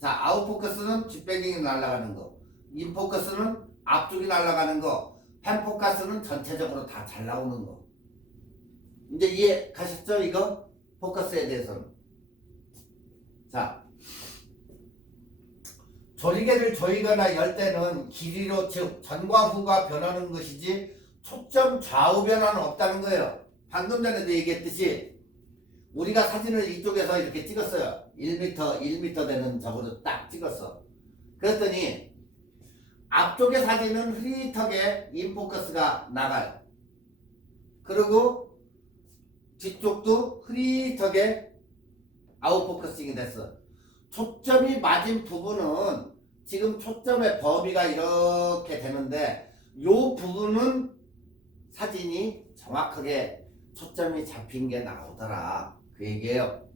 자, 아웃포커스는 뒷배경이 날아가는 거, 인포커스는 앞쪽이 날아가는 거, 펜포커스는 전체적으로 다 잘 나오는 거. 이제 이해 가셨죠? 이거 포커스에 대해서는. 자, 조리개를 조이거나 열 때는 길이로, 즉 전과 후가 변하는 것이지 초점 좌우 변화는 없다는 거예요. 방금 전에도 얘기했듯이 우리가 사진을 이쪽에서 이렇게 찍었어요. 1m 되는 저거로 딱 찍었어. 그랬더니 앞쪽의 사진은 흐릿하게 인포커스가 나가요. 그리고 뒤쪽도 흐릿하게 아웃포커싱이 됐어. 초점이 맞은 부분은 지금 초점의 범위가 이렇게 되는데, 요 부분은 사진이 정확하게 초점이 잡힌 게 나오더라. 그 얘기예요.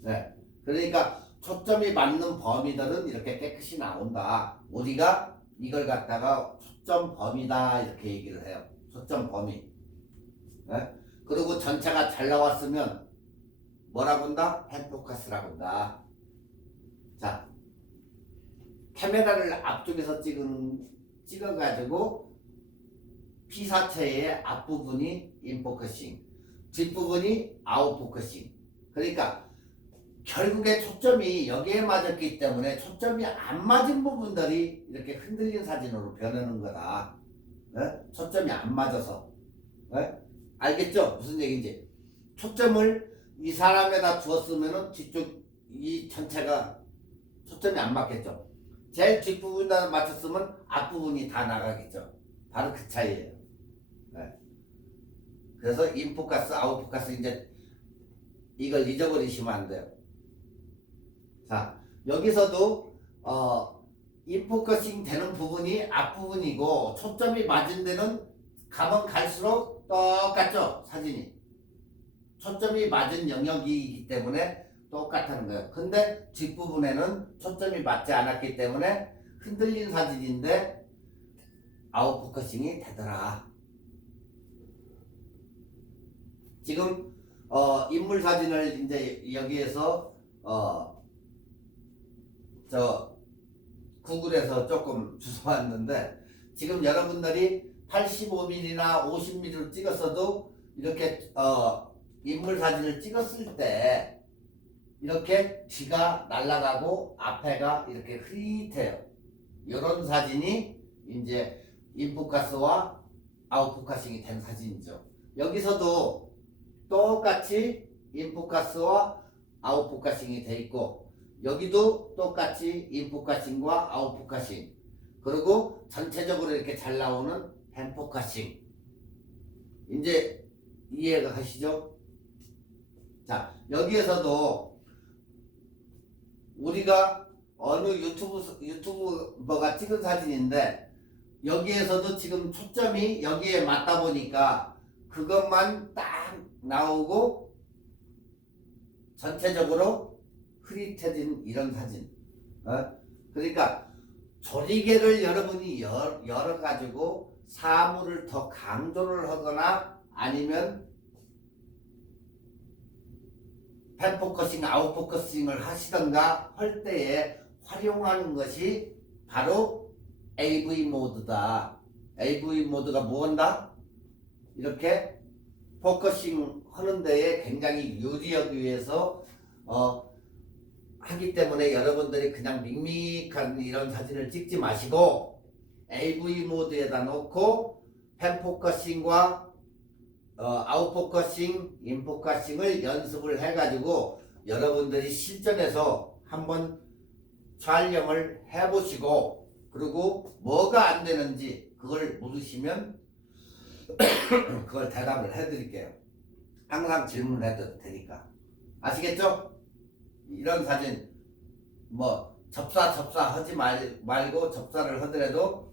네. 그러니까 초점이 맞는 범위들은 이렇게 깨끗이 나온다. 우리가 이걸 갖다가 초점 범위다 이렇게 얘기를 해요. 초점 범위. 네? 그리고 전체가 잘 나왔으면 뭐라고 한다? 펜포커스라고 한다. 자, 카메라를 앞쪽에서 찍어가지고 피사체의 앞부분이 인포커싱, 뒷부분이 아웃포커싱. 그러니까 결국에 초점이 여기에 맞았기 때문에 초점이 안 맞은 부분들이 이렇게 흔들린 사진으로 변하는 거다. 네? 초점이 안 맞아서. 네? 알겠죠? 무슨 얘기인지. 초점을 이 사람에다 주었으면은 뒤쪽 이 전체가 초점이 안 맞겠죠. 제일 뒷부분에다 맞췄으면 앞부분이 다 나가겠죠. 바로 그 차이예요. 네. 그래서 인포커스, 아웃포커스 이제 이걸 잊어버리시면 안 돼요. 자, 여기서도 인포커싱 되는 부분이 앞부분이고 초점이 맞은 데는 가면 갈수록 똑같죠. 사진이. 초점이 맞은 영역이기 때문에 똑같다는 거예요. 근데 뒷부분에는 초점이 맞지 않았기 때문에 흔들린 사진인데 아웃포커싱이 되더라. 지금 인물 사진을 이제 여기에서 저 구글에서 조금 주워왔는데, 지금 여러분들이 85mm나 50mm로 찍었어도 이렇게 인물 사진을 찍었을 때 이렇게 뒤가 날아가고 앞에가 이렇게 흐릿해요. 이런 사진이 이제 인포커스와 아웃포커싱이 된 사진이죠. 여기서도 똑같이 인포커스와 아웃포커싱이 돼 있고, 여기도 똑같이 인포커싱과 아웃포커싱, 그리고 전체적으로 이렇게 잘 나오는 펜포커싱, 이제 이해가 가시죠? 자, 여기에서도 우리가 어느 유튜버가 찍은 사진인데 여기에서도 지금 초점이 여기에 맞다 보니까 그것만 딱 나오고 전체적으로 흐릿해진 이런 사진. 그러니까 조리개를 여러분이 열어 가지고 사물을 더 강조를 하거나 아니면 펜포커싱, 아웃포커싱을 하시던가 할 때에 활용하는 것이 바로 AV 모드다. AV 모드가 뭐한다? 이렇게 포커싱 하는 데에 굉장히 유리하기 위해서 하기 때문에 여러분들이 그냥 밋밋한 이런 사진을 찍지 마시고 AV 모드에다 놓고 펜포커싱과 아웃포커싱, 인포커싱을 연습을 해가지고 여러분들이 실전에서 한번 촬영을 해보시고 그리고 뭐가 안 되는지 그걸 물으시면 그걸 대답을 해드릴게요. 항상 질문해도 되니까. 아시겠죠? 이런 사진 뭐 접사 하지 말고 접사를 하더라도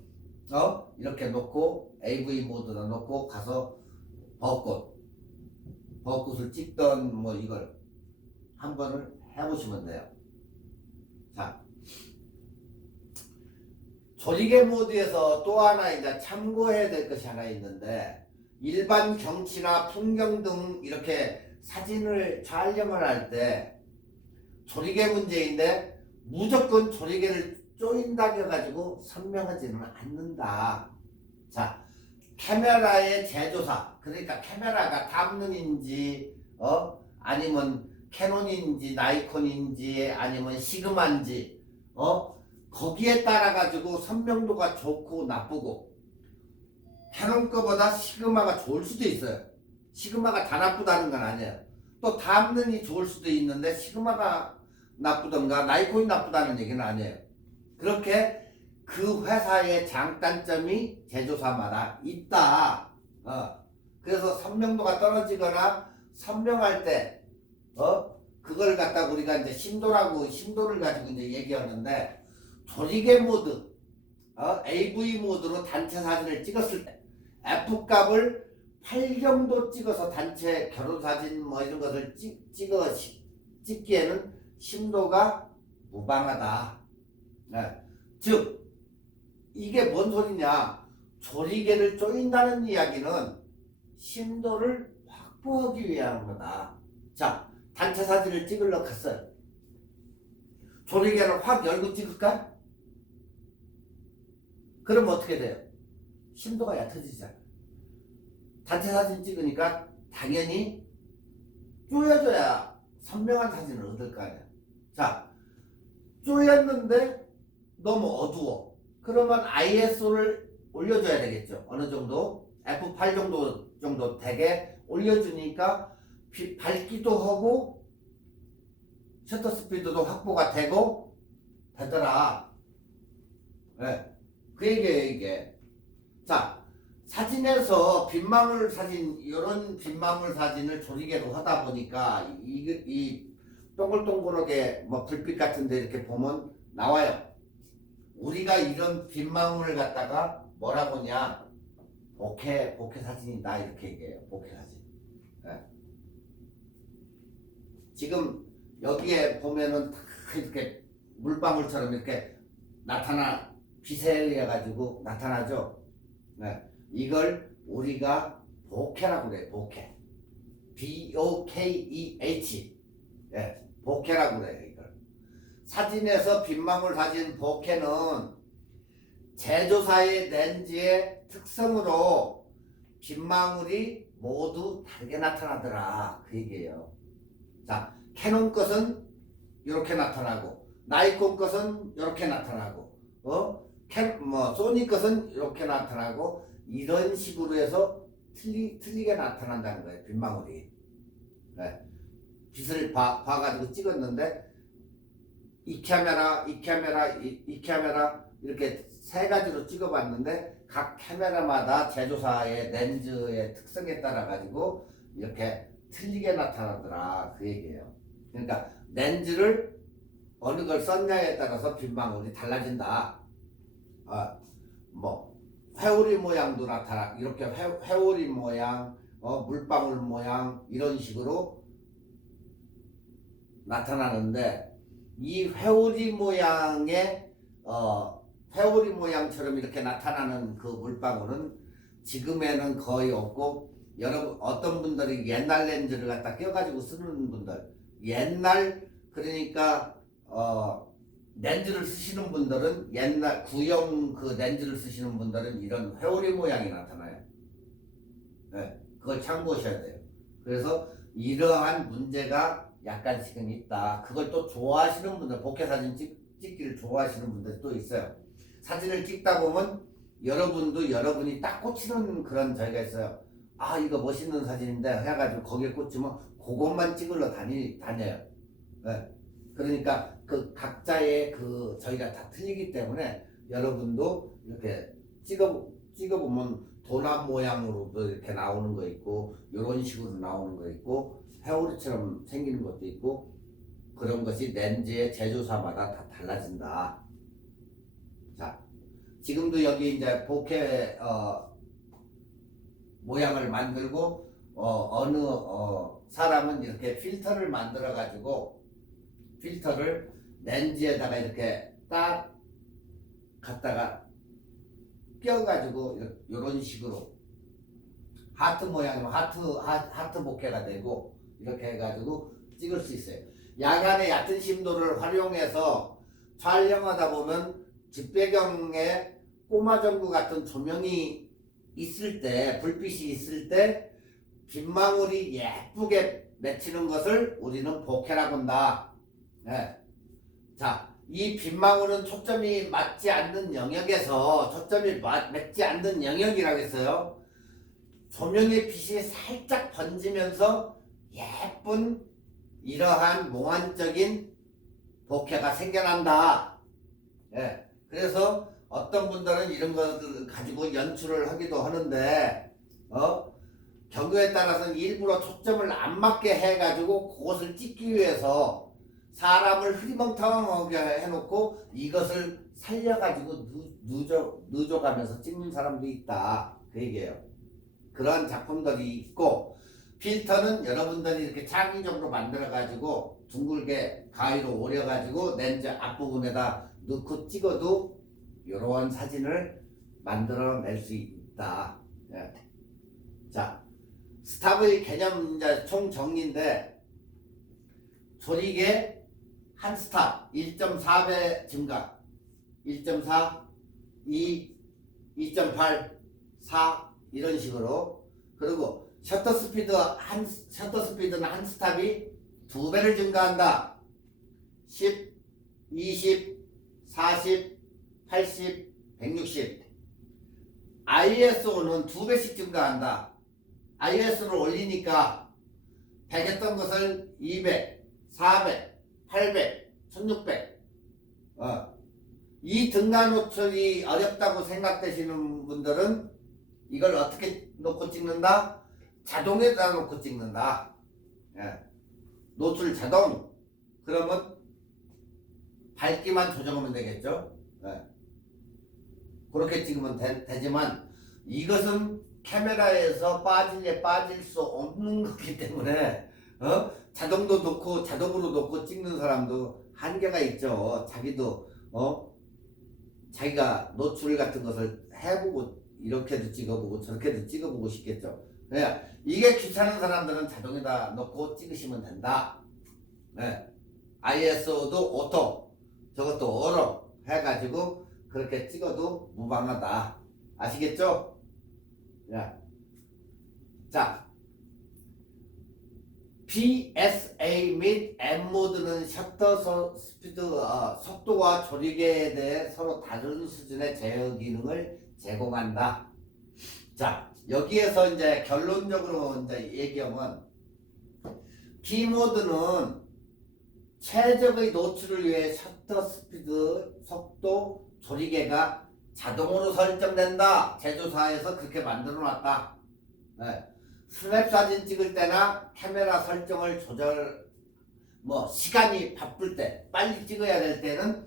이렇게 놓고 AV 모드로 놓고 가서 벚꽃을 찍던 뭐 이걸 한 번을 해보시면 돼요. 자, 조리개 모드에서 또 하나 이제 참고해야 될 것이 하나 있는데 일반 경치나 풍경 등 이렇게 사진을 촬영을 할 때 조리개 문제인데 무조건 조리개를 조인다고 해가지고 선명하지는 않는다. 자, 카메라의 제조사, 그러니까 카메라가 담론인지 아니면 캐논인지 나이콘인지 아니면 시그마인지 거기에 따라 가지고 선명도가 좋고 나쁘고 캐논 거보다 시그마가 좋을 수도 있어요. 시그마가 다 나쁘다는 건 아니에요. 또 담론이 좋을 수도 있는데 시그마가 나쁘던가 나이콘이 나쁘다는 얘기는 아니에요. 그렇게 그 회사의 장단점이 제조사마다 있다. 그래서 선명도가 떨어지거나 선명할 때 그걸 갖다 우리가 이제 심도를 가지고 이제 얘기하는데 조리개 모드, AV 모드로 단체 사진을 찍었을 때 F 값을 8 정도 찍어서 단체 결혼 사진 뭐 이런 것을 찍기에는 심도가 무방하다. 즉 이게 뭔 소리냐? 조리개를 조인다는 이야기는 심도를 확보하기 위한 거다. 자, 단체 사진을 찍으러 갔어요. 조리개를 확 열고 찍을까? 그럼 어떻게 돼요? 심도가 얕아지잖아. 단체 사진 찍으니까 당연히 쪼여줘야 선명한 사진을 얻을 거 아니야. 자, 쪼였는데 너무 어두워. 그러면 ISO를 올려줘야 되겠죠. 어느 정도 F8 정도 되게 올려주니까 밝기도 하고 셔터 스피드도 확보가 되고 되더라. 네. 그 얘기예요 이게. 자, 사진에서 빗망울 사진, 이런 빗망울 사진을 조리개로 하다 보니까 이 동글동글하게 뭐 불빛 같은데 이렇게 보면 나와요. 우리가 이런 빗망울을 갖다가 뭐라고 하냐, 보케 사진이다 이렇게 얘기해요. 보케 사진. 네. 지금 여기에 보면은 다 이렇게 물방울처럼 이렇게 빛에 의해 가지고 나타나죠. 네. 이걸 우리가 보케라고 그래요. 보케. BOKEH. 네. 보케라고 그래요. 이걸. 사진에서 빗망울 사진 보케는 제조사의 렌즈의 특성으로 빗망울이 모두 다르게 나타나더라. 그 얘기예요. 자, 캐논 것은 이렇게 나타나고, 나이콘 것은 이렇게 나타나고, 소니 것은 이렇게 나타나고, 이런 식으로 해서 틀리게 나타난다는 거예요. 빗망울이. 네. 빛을 봐가지고 찍었는데 이 카메라, 이 카메라, 이 카메라 이렇게 세 가지로 찍어봤는데 각 카메라마다 제조사의 렌즈의 특성에 따라 가지고 이렇게 틀리게 나타나더라 그 얘기예요. 그러니까 렌즈를 어느 걸 썼냐에 따라서 빛망울이 달라진다. 뭐 회오리 모양도 나타나 이렇게 회오리 모양, 물방울 모양 이런 식으로 나타나는데 이 회오리 모양의 회오리 모양처럼 이렇게 나타나는 그 물방울은 지금에는 거의 없고 여러분 어떤 분들이 옛날 렌즈를 갖다 껴가지고 쓰는 분들 옛날 그러니까 렌즈를 쓰시는 분들은 옛날 구형 그 렌즈를 쓰시는 분들은 이런 회오리 모양이 나타나요. 네, 그걸 참고하셔야 돼요. 그래서 이러한 문제가 약간씩은 있다. 그걸 또 좋아하시는 분들 복회 사진 찍기를 좋아하시는 분들이 또 있어요. 사진을 찍다 보면 여러분도 여러분이 딱 꽂히는 그런 저희가 있어요. 아 이거 멋있는 사진인데 해가지고 거기에 꽂히면 그것만 찍으러 다녀요. 네. 그러니까 그 각자의 그 저희가 다 틀리기 때문에 여러분도 이렇게 찍어보면 도납 모양으로도 이렇게 나오는 거 있고 이런 식으로 나오는 거 있고 회오리처럼 생기는 것도 있고 그런 것이 렌즈의 제조사마다 다 달라진다. 자, 지금도 여기 이제 복회 모양을 만들고 어느 사람은 이렇게 필터를 만들어 가지고 필터를 렌즈에다가 이렇게 딱 갖다가 껴가지고 이런 식으로 하트 모양이면 하트 복회가 되고 이렇게 해가지고 찍을 수 있어요. 야간의 얕은 심도를 활용해서 촬영하다 보면 뒷배경에 꼬마전구 같은 조명이 있을 때 불빛이 있을 때 빛망울이 예쁘게 맺히는 것을 우리는 복회라고 한다. 네. 자, 이 빛망울은 초점이 맞지 않는 영역에서 초점이 맞지 않는 영역이라고 했어요. 조명의 빛이 살짝 번지면서 예쁜 이러한 몽환적인 복회가 생겨난다. 네. 그래서 어떤 분들은 이런 것을 가지고 연출을 하기도 하는데 경우에 따라서는 일부러 초점을 안 맞게 해가지고 그것을 찍기 위해서 사람을 흐리멍텅하게 해놓고 이것을 살려가지고 누져가면서 찍는 사람도 있다. 그 얘기예요. 그런 작품들이 있고 필터는 여러분들이 이렇게 창의적으로 만들어가지고 둥글게 가위로 오려가지고 렌즈 앞부분에다 넣고 찍어도 이런 사진을 만들어낼 수 있다. 네. 자, 스탑의 개념 이제 총 정리인데 조리개 한 스탑 1.4배 증가 1.4 2 2.8 4 이런 식으로 그리고 셔터 스피드는 한 스탑이 2배를 증가한다. 10 20 40 80 160 ISO는 2배씩 증가한다. ISO를 올리니까 100 했던 것을 200 400 800, 1600. 이 등가 노출이 어렵다고 생각되시는 분들은 이걸 어떻게 놓고 찍는다? 자동에다 놓고 찍는다. 예. 노출 자동. 그러면 밝기만 조정하면 되겠죠. 예. 그렇게 찍으면 되지만 이것은 카메라에서 빠질 수 없는 거기 때문에 자동도 놓고 자동으로 놓고 찍는 사람도 한계가 있죠. 자기도 자기가 노출 같은 것을 해보고 이렇게도 찍어보고 저렇게도 찍어보고 싶겠죠. 그러니까 이게 귀찮은 사람들은 자동에다 놓고 찍으시면 된다. 네. ISO도 오토 저것도 어로 해가지고 그렇게 찍어도 무방하다. 아시겠죠? 자, PSA 및 M모드는 셔터 스피드 속도와 조리개에 대해 서로 다른 수준의 제어 기능을 제공한다. 자, 여기에서 이제 결론적으로 이제 얘기하면 P모드는 최적의 노출을 위해 셔터 스피드 속도 조리개가 자동으로 설정된다. 제조사에서 그렇게 만들어 놨다. 네. 스냅 사진 찍을 때나 카메라 설정을 시간이 바쁠 때 빨리 찍어야 될 때는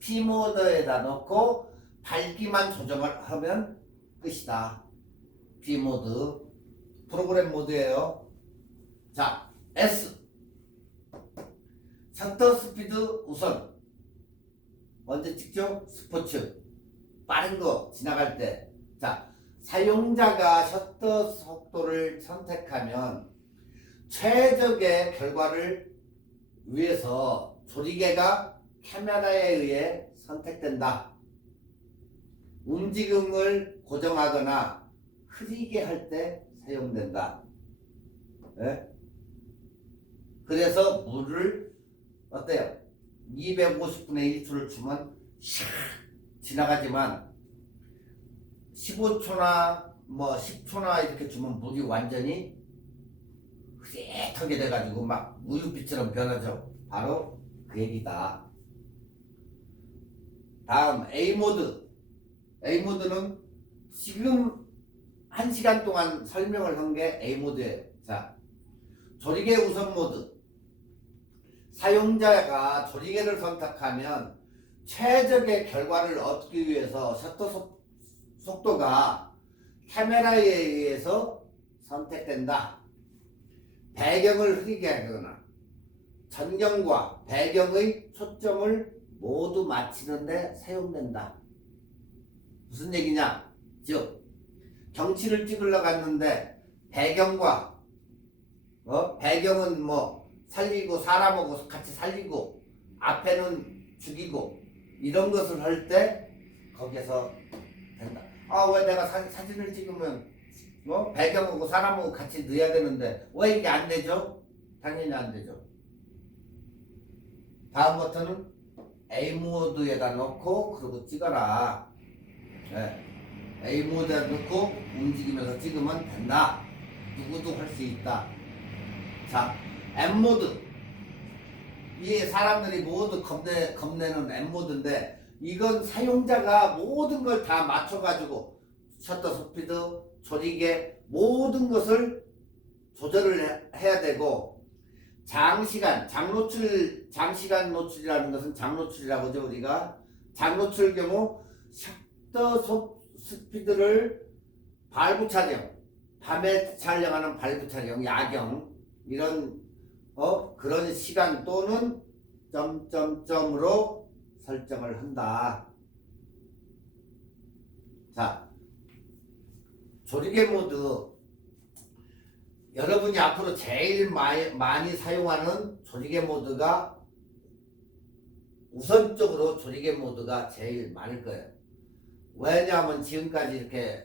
P모드에다 넣고 밝기만 조정을 하면 끝이다. P모드 프로그램 모드예요. 자, S 셔터 스피드 우선 먼저 찍죠. 스포츠 빠른 거 지나갈 때. 자, 사용자가 셔터 속도를 선택하면 최적의 결과를 위해서 조리개가 카메라에 의해 선택된다. 움직임을 고정하거나 흐리게 할 때 사용된다. 네? 그래서 물을 어때요? 250분의 1초를 주면 샥 지나가지만 15초나 10초나 이렇게 주면 물이 완전히 흐릿하게 돼가지고 막 우유빛처럼 변하죠. 바로 그 얘기다. 다음 A모드. A모드는 지금 1시간 동안 설명을 한 게 A모드예요. 자, 조리개 우선 모드. 사용자가 조리개를 선택하면 최적의 결과를 얻기 위해서 셔터 속도가 카메라에 의해서 선택된다. 배경을 흐리게 하거나 전경과 배경의 초점을 모두 맞추는 데 사용된다. 무슨 얘기냐? 즉 경치를 찍으러 갔는데 배경과 배경은 살리고 사람하고 같이 살리고 앞에는 죽이고 이런 것을 할 때 거기에서 된다. 왜 내가 사진을 찍으면 배경하고 사람하고 같이 넣어야 되는데 왜 이게 안 되죠? 당연히 안 되죠. 다음 버튼은 A 모드에다 넣고 그리고 찍어라. 네. A 모드에 넣고 움직이면서 찍으면 된다. 누구도 할 수 있다. 자, M 모드. 이게 사람들이 모두 겁내는 M 모드인데 이건 사용자가 모든 걸 다 맞춰가지고 셔터 스피드, 조리개 모든 것을 조절을 해야 되고 장시간 노출이라는 것은 장노출이라고 하죠. 우리가 장노출 경우 셔터 스피드를 발부 촬영, 밤에 촬영하는 발부 촬영, 야경 이런 그런 시간 또는 점점점으로 설정을 한다. 자, 조리개 모드. 여러분이 앞으로 제일 많이 사용하는 조리개 모드가 우선적으로 조리개 모드가 제일 많을 거예요. 왜냐하면 지금까지 이렇게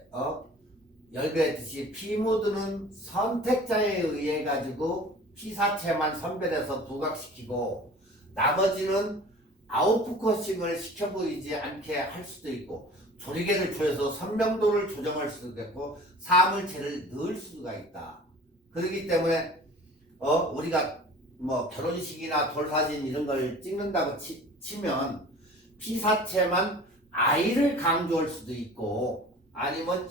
열거했듯이 P모드는 선택자에 의해 가지고 P사체만 선별해서 부각시키고 나머지는 아웃포커싱을 시켜 보이지 않게 할 수도 있고 조리개를 조여서 선명도를 조정할 수도 있고 사물체를 넣을 수가 있다. 그렇기 때문에 우리가 결혼식이나 돌사진 이런 걸 찍는다고 치면 P사체만 아이를 강조할 수도 있고 아니면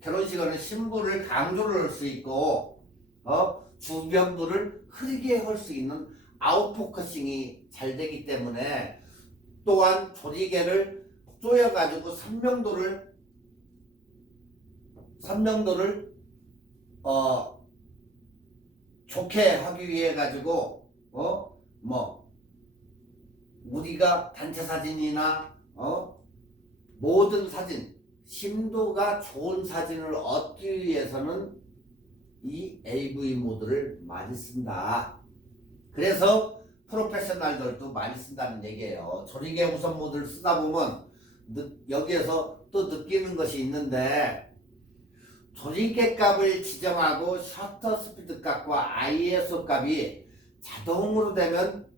결혼식에는 신부를 강조를 할 수 있고 주변부를 흐리게 할 수 있는 아웃포커싱이 잘 되기 때문에 또한 조리개를 조여가지고 선명도를 좋게 하기 위해 가지고 우리가 단체 사진이나 모든 사진 심도가 좋은 사진을 얻기 위해서는 이 AV 모드를 많이 쓴다. 그래서 프로페셔널들도 많이 쓴다는 얘기예요. 조리개 우선 모드를 쓰다 보면 여기에서 또 느끼는 것이 있는데 조리개 값을 지정하고 셔터 스피드 값과 ISO 값이 자동으로 되면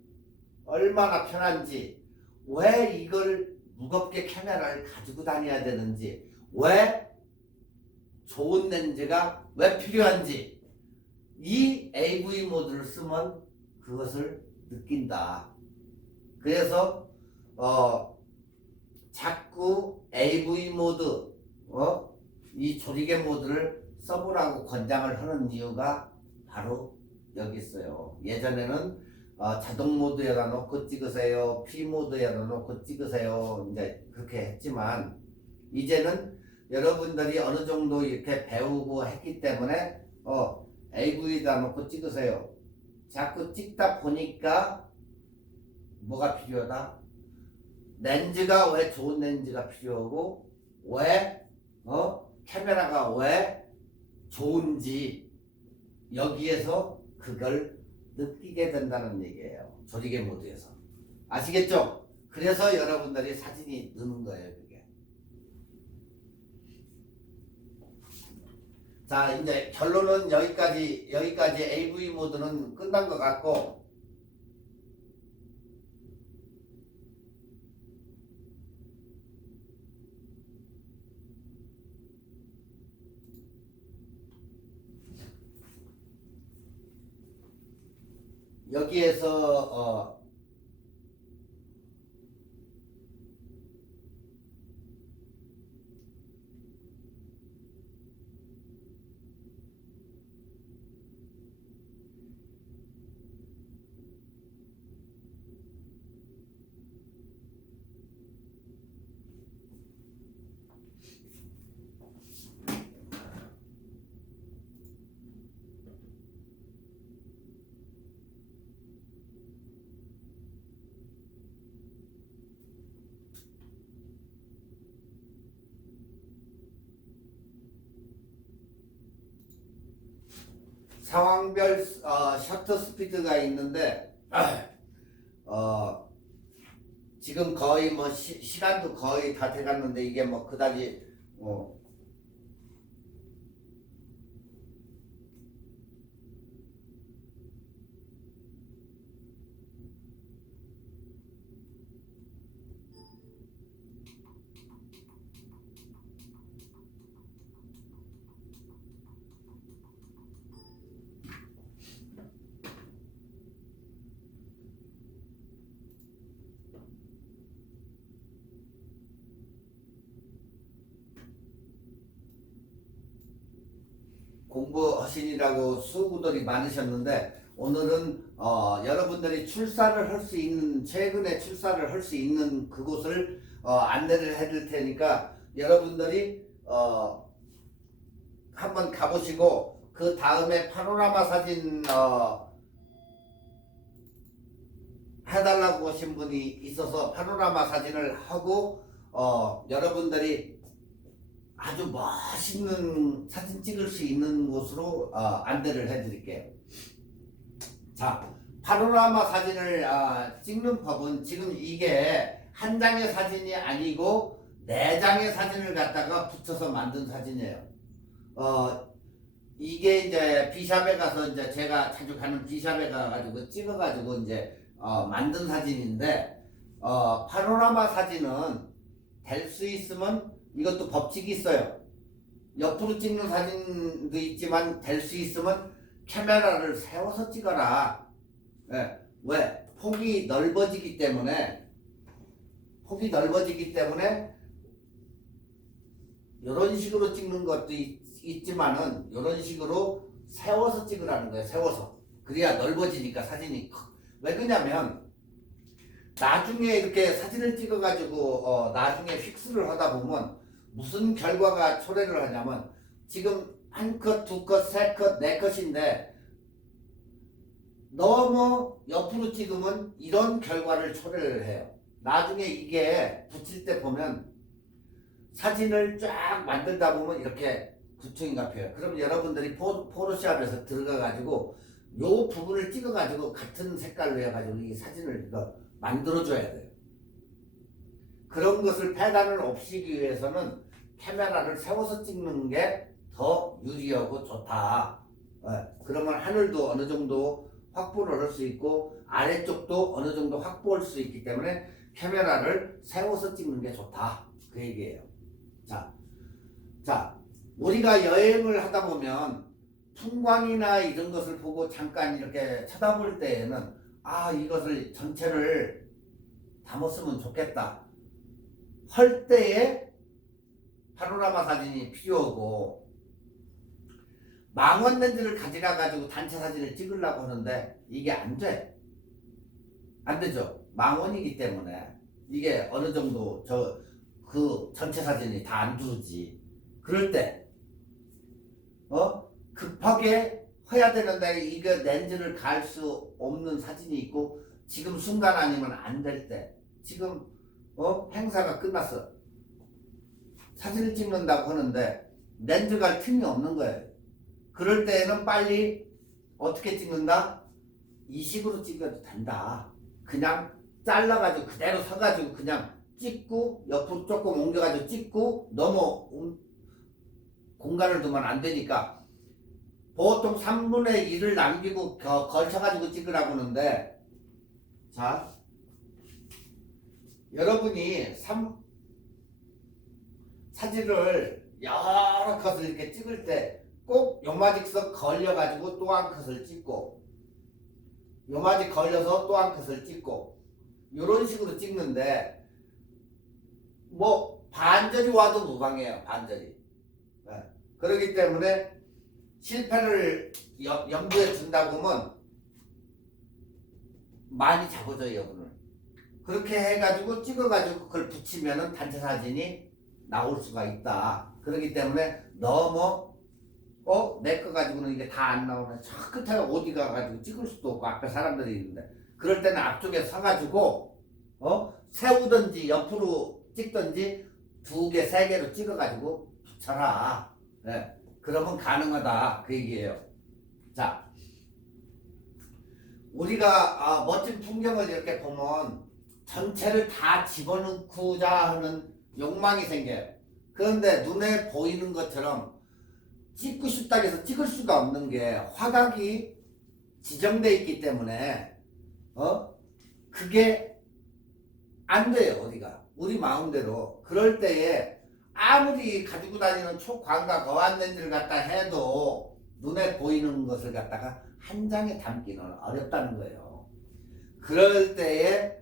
얼마나 편한지, 왜 이걸 무겁게 카메라를 가지고 다녀야 되는지, 왜 좋은 렌즈가 왜 필요한지 이 AV 모드를 쓰면 그것을 느낀다. 그래서 자꾸 AV 모드 이 조리개 모드를 써보라고 권장을 하는 이유가 바로 여기 있어요. 예전에는 자동 모드에다 놓고 찍으세요, P 모드에다 놓고 찍으세요, 이제 그렇게 했지만 이제는 여러분들이 어느 정도 이렇게 배우고 했기 때문에 AV에다 놓고 찍으세요. 자꾸 찍다 보니까 뭐가 필요하다? 렌즈가 왜 좋은 렌즈가 필요하고 왜 카메라가 왜 좋은지 여기에서 그걸 느끼게 된다는 얘기예요. 조리개 모드에서. 아시겠죠? 그래서 여러분들이 사진이 느는 거예요, 그게. 자, 이제 결론은 여기까지 AV 모드는 끝난 것 같고, 여기에서 상황별 셔터 스피드가 있는데 지금 거의 뭐 시간도 거의 다 돼갔는데 이게 뭐 그다지 공부하시느라고 수고들이 많으셨는데 오늘은 여러분들이 출사를 할 수 있는 최근에 출사를 할 수 있는 그곳을 안내를 해드릴 테니까 여러분들이 한번 가보시고 그 다음에 파노라마 사진 해달라고 하신 분이 있어서 파노라마 사진을 하고 여러분들이 아주 멋있는 사진 찍을 수 있는 곳으로 안내를 해드릴게요. 자, 파노라마 사진을 찍는 법은 지금 이게 한 장의 사진이 아니고 4장의 사진을 갖다가 붙여서 만든 사진이에요. 이게 이제 비샵에 가서 이제 제가 자주 가는 비샵에 가가지고 찍어가지고 이제 만든 사진인데 파노라마 사진은 될 수 있으면 이것도 법칙이 있어요. 옆으로 찍는 사진도 있지만 될 수 있으면 카메라를 세워서 찍어라. 왜? 폭이 넓어지기 때문에 이런 식으로 찍는 것도 있지만은 이런 식으로 세워서 찍으라는 거예요. 세워서. 그래야 넓어지니까 사진이. 왜 그러냐면 나중에 이렇게 사진을 찍어가지고 나중에 픽스를 하다 보면 무슨 결과가 초래를 하냐면 지금 한 컷, 두 컷, 세 컷, 네 컷인데 너무 옆으로 찍으면 이런 결과를 초래를 해요. 나중에 이게 붙일 때 보면 사진을 쫙 만들다 보면 이렇게 구청이 잡혀요. 그럼 여러분들이 포토샵에서 들어가가지고 요 부분을 찍어가지고 같은 색깔로 해가지고 이 사진을 만들어줘야 돼요. 그런 것을 폐단을 없애기 위해서는 카메라를 세워서 찍는 게 더 유리하고 좋다. 그러면 하늘도 어느 정도 확보를 할 수 있고 아래쪽도 어느 정도 확보할 수 있기 때문에 카메라를 세워서 찍는 게 좋다. 그 얘기예요. 자, 우리가 여행을 하다 보면 풍광이나 이런 것을 보고 잠깐 이렇게 쳐다볼 때에는 이것을 전체를 담았으면 좋겠다 할 때에 파노라마 사진이 필요하고, 망원 렌즈를 가져가 가지고 단체 사진을 찍으려고 하는데 이게 안 돼. 안 되죠. 망원이기 때문에 이게 어느 정도 그 전체 사진이 다 안 들어오지. 그럴 때 급하게 해야 되는데 이거 렌즈를 갈 수 없는 사진이 있고, 지금 순간 아니면 안 될 때, 지금 행사가 끝났어, 사진을 찍는다고 하는데 렌즈 갈 틈이 없는 거예요. 그럴 때에는 빨리 어떻게 찍는다? 이 식으로 찍어도 된다. 그냥 잘라가지고 그대로 서가지고 그냥 찍고 옆으로 조금 옮겨가지고 찍고, 너무 공간을 두면 안 되니까 보통 3분의 1을 남기고 걸쳐가지고 찍으라고 하는데, 자, 여러분이 사진을 여러 컷을 이렇게 찍을 때 꼭 요마직석 걸려가지고 또 한 컷을 찍고, 요마직 걸려서 또 한 컷을 찍고, 이런 식으로 찍는데 뭐 반절이 와도 무방해요. 반절이. 네. 그렇기 때문에 실패를 염두에 둔다고 하면 많이 잡아줘요, 여러분을. 그렇게 해가지고 찍어가지고 그걸 붙이면은 단체 사진이 나올 수가 있다. 그렇기 때문에 너무 내 거 가지고는 이게 다 안 나오네, 저 끝에 어디 가가지고 찍을 수도 없고 앞에 사람들이 있는데, 그럴 때는 앞쪽에 서가지고 세우든지 옆으로 찍든지 2개, 3개로 찍어가지고 붙여라. 네. 그러면 가능하다 그 얘기예요. 자, 우리가 멋진 풍경을 이렇게 보면 전체를 다 집어넣고자 하는 욕망이 생겨요. 그런데 눈에 보이는 것처럼 찍고 싶다고 해서 찍을 수가 없는 게, 화각이 지정되어 있기 때문에 그게 안 돼요. 어디가 우리 마음대로. 그럴 때에 아무리 가지고 다니는 초광각 어안 렌즈를 갖다 해도 눈에 보이는 것을 갖다가 한 장에 담기는 어렵다는 거예요. 그럴 때에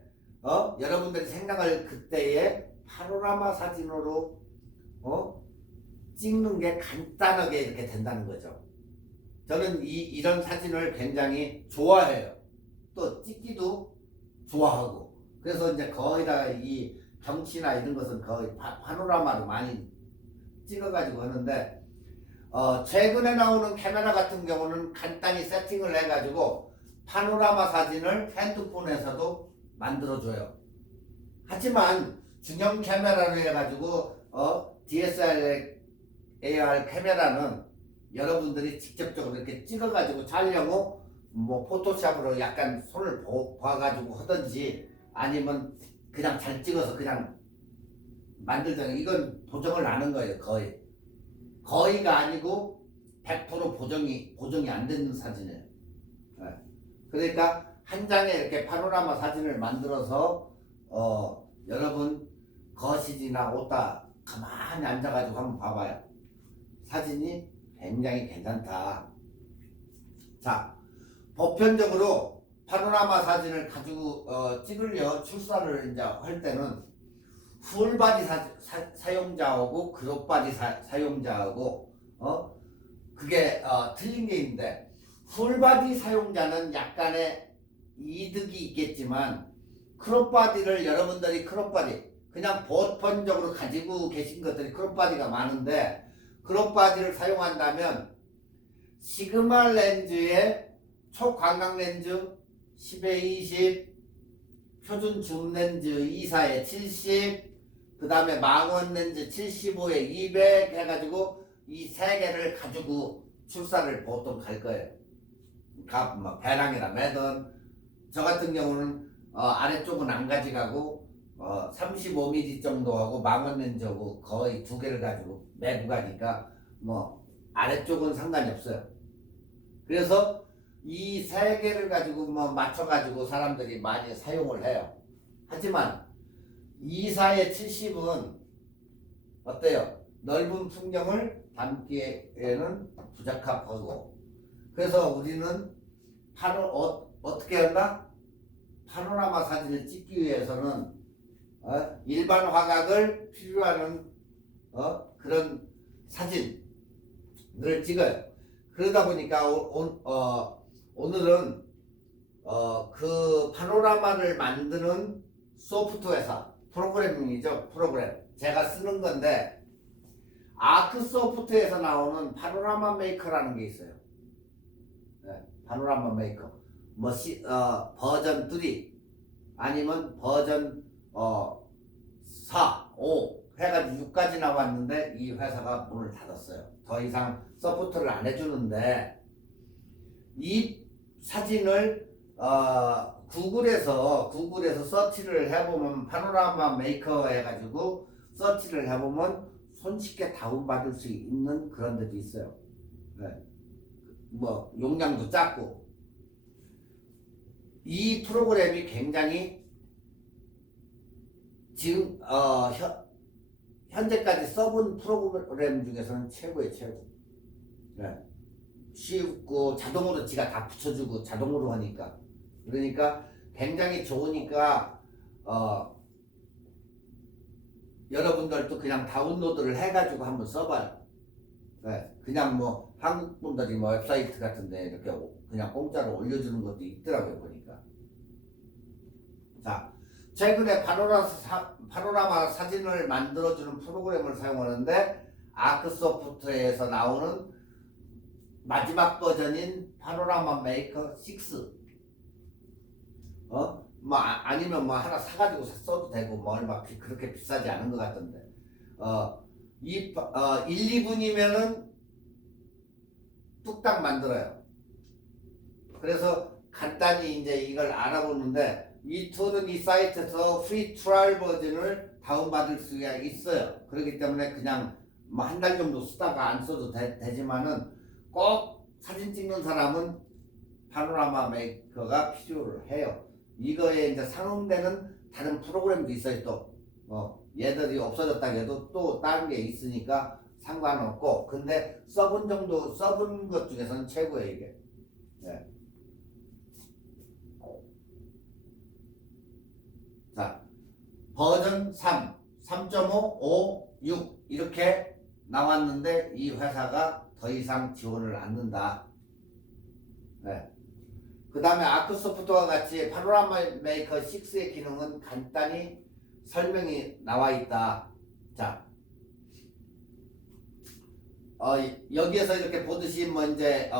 여러분들이 생각할 그때에 파노라마 사진으로 찍는 게 간단하게 이렇게 된다는 거죠. 저는 이런 사진을 굉장히 좋아해요. 또 찍기도 좋아하고. 그래서 이제 거의 다 이 경치나 이런 것은 거의 파노라마로 많이 찍어가지고 하는데, 최근에 나오는 카메라 같은 경우는 간단히 세팅을 해가지고 파노라마 사진을 핸드폰에서도 만들어줘요. 하지만 중형 카메라로 해가지고 DSLR AR 카메라는 여러분들이 직접적으로 이렇게 찍어가지고 촬영 후 뭐 포토샵으로 약간 손을 봐가지고 하든지, 아니면 그냥 잘 찍어서 그냥 만들잖아요. 이건 보정을 안 하는 거예요. 거의가 아니고 100% 보정이 안 되는 사진이에요. 네. 그러니까 한 장에 이렇게 파노라마 사진을 만들어서 여러분 거실이나 옷다 가만히 앉아가지고 한번 봐봐요. 사진이 굉장히 괜찮다. 자, 보편적으로 파노라마 사진을 가지고 찍으려 출사를 이제 할 때는 풀바디 사용자하고 크롭바디 사용자하고 그게 틀린 게 있는데, 풀바디 사용자는 약간의 이득이 있겠지만, 크롭바디를 여러분들이 크롭바디 그냥 보편적으로 가지고 계신 것들이 크롭바디가 많은데, 크롭바디를 사용한다면 시그마 렌즈에 초광각 렌즈 10에 20, 표준 줌 렌즈 2사에 70, 그 다음에 망원 렌즈 75에 200 해가지고 이 3개를 가지고 출사를 보통 갈 거예요. 뭐 배낭이나 매든. 저 같은 경우는 아래쪽은 안 가져가고 35mm 정도 하고 망원 렌즈하고 거의 2개를 가지고 메고 가니까 뭐 아래쪽은 상관이 없어요. 그래서 이 3개를 가지고 뭐 맞춰가지고 사람들이 많이 사용을 해요. 하지만 2사의 70은 어때요? 넓은 풍경을 담기에는 부적합하고, 그래서 우리는 어떻게 한다? 파노라마 사진을 찍기 위해서는 일반 화각을 필요하는 그런 사진을 찍어요. 그러다 보니까 오늘은 그 파노라마를 만드는 소프트 회사 프로그래밍이죠. 프로그램 제가 쓰는 건데 아크 소프트에서 나오는 파노라마 메이커라는 게 있어요. 네, 파노라마 메이커 버전 3 아니면 버전 4, 5 해가지고 6까지 나왔는데 이 회사가 문을 닫았어요. 더 이상 서포트를 안 해주는데 이 사진을 구글에서 서치를 해보면 파노라마 메이커 해가지고 서치를 해보면 손쉽게 다운받을 수 있는 그런 데도 있어요. 네. 뭐 용량도 작고 이 프로그램이 굉장히 지금 현재까지 써본 프로그램 중에서는 최고의 최고. 네. 쉽고 자동으로 지가 다 붙여주고 자동으로 하니까 그러니까 굉장히 좋으니까 여러분들도 그냥 다운로드를 해가지고 한번 써봐요. 네. 그냥 뭐 한국 분들이 뭐 웹사이트 같은데 이렇게 그냥 공짜로 올려주는 것도 있더라고요 보니까. 자, 최근에 파노라마 사진을 만들어주는 프로그램을 사용하는데 아크소프트에서 나오는 마지막 버전인 파노라마 메이커 6 뭐 아니면 뭐 하나 사가지고 써도 되고 뭐 얼마 그렇게 비싸지 않은 것 같던데 1, 2분이면은 뚝딱 만들어요. 그래서 간단히 이제 이걸 알아보는데 이 툴은 이 사이트에서 프리 트라이얼 버전을 다운받을 수가 있어요. 그렇기 때문에 그냥 뭐 한 달 정도 쓰다가 안 써도 되지만은 꼭 사진 찍는 사람은 파노라마 메이커가 필요를 해요. 이거에 이제 상응되는 다른 프로그램도 있어요. 또 얘들이 없어졌다 해도 또 다른 게 있으니까 상관없고 근데 써본 것 중에서는 최고예요 이게. 네. 자, 버전 3, 3.5, 5, 6 이렇게 나왔는데 이 회사가 더 이상 지원을 않는다. 네. 그 다음에 아크소프트와 같이 파노라마 메이커 6의 기능은 간단히 설명이 나와 있다. 자, 여기에서 이렇게 보듯이 뭐 이제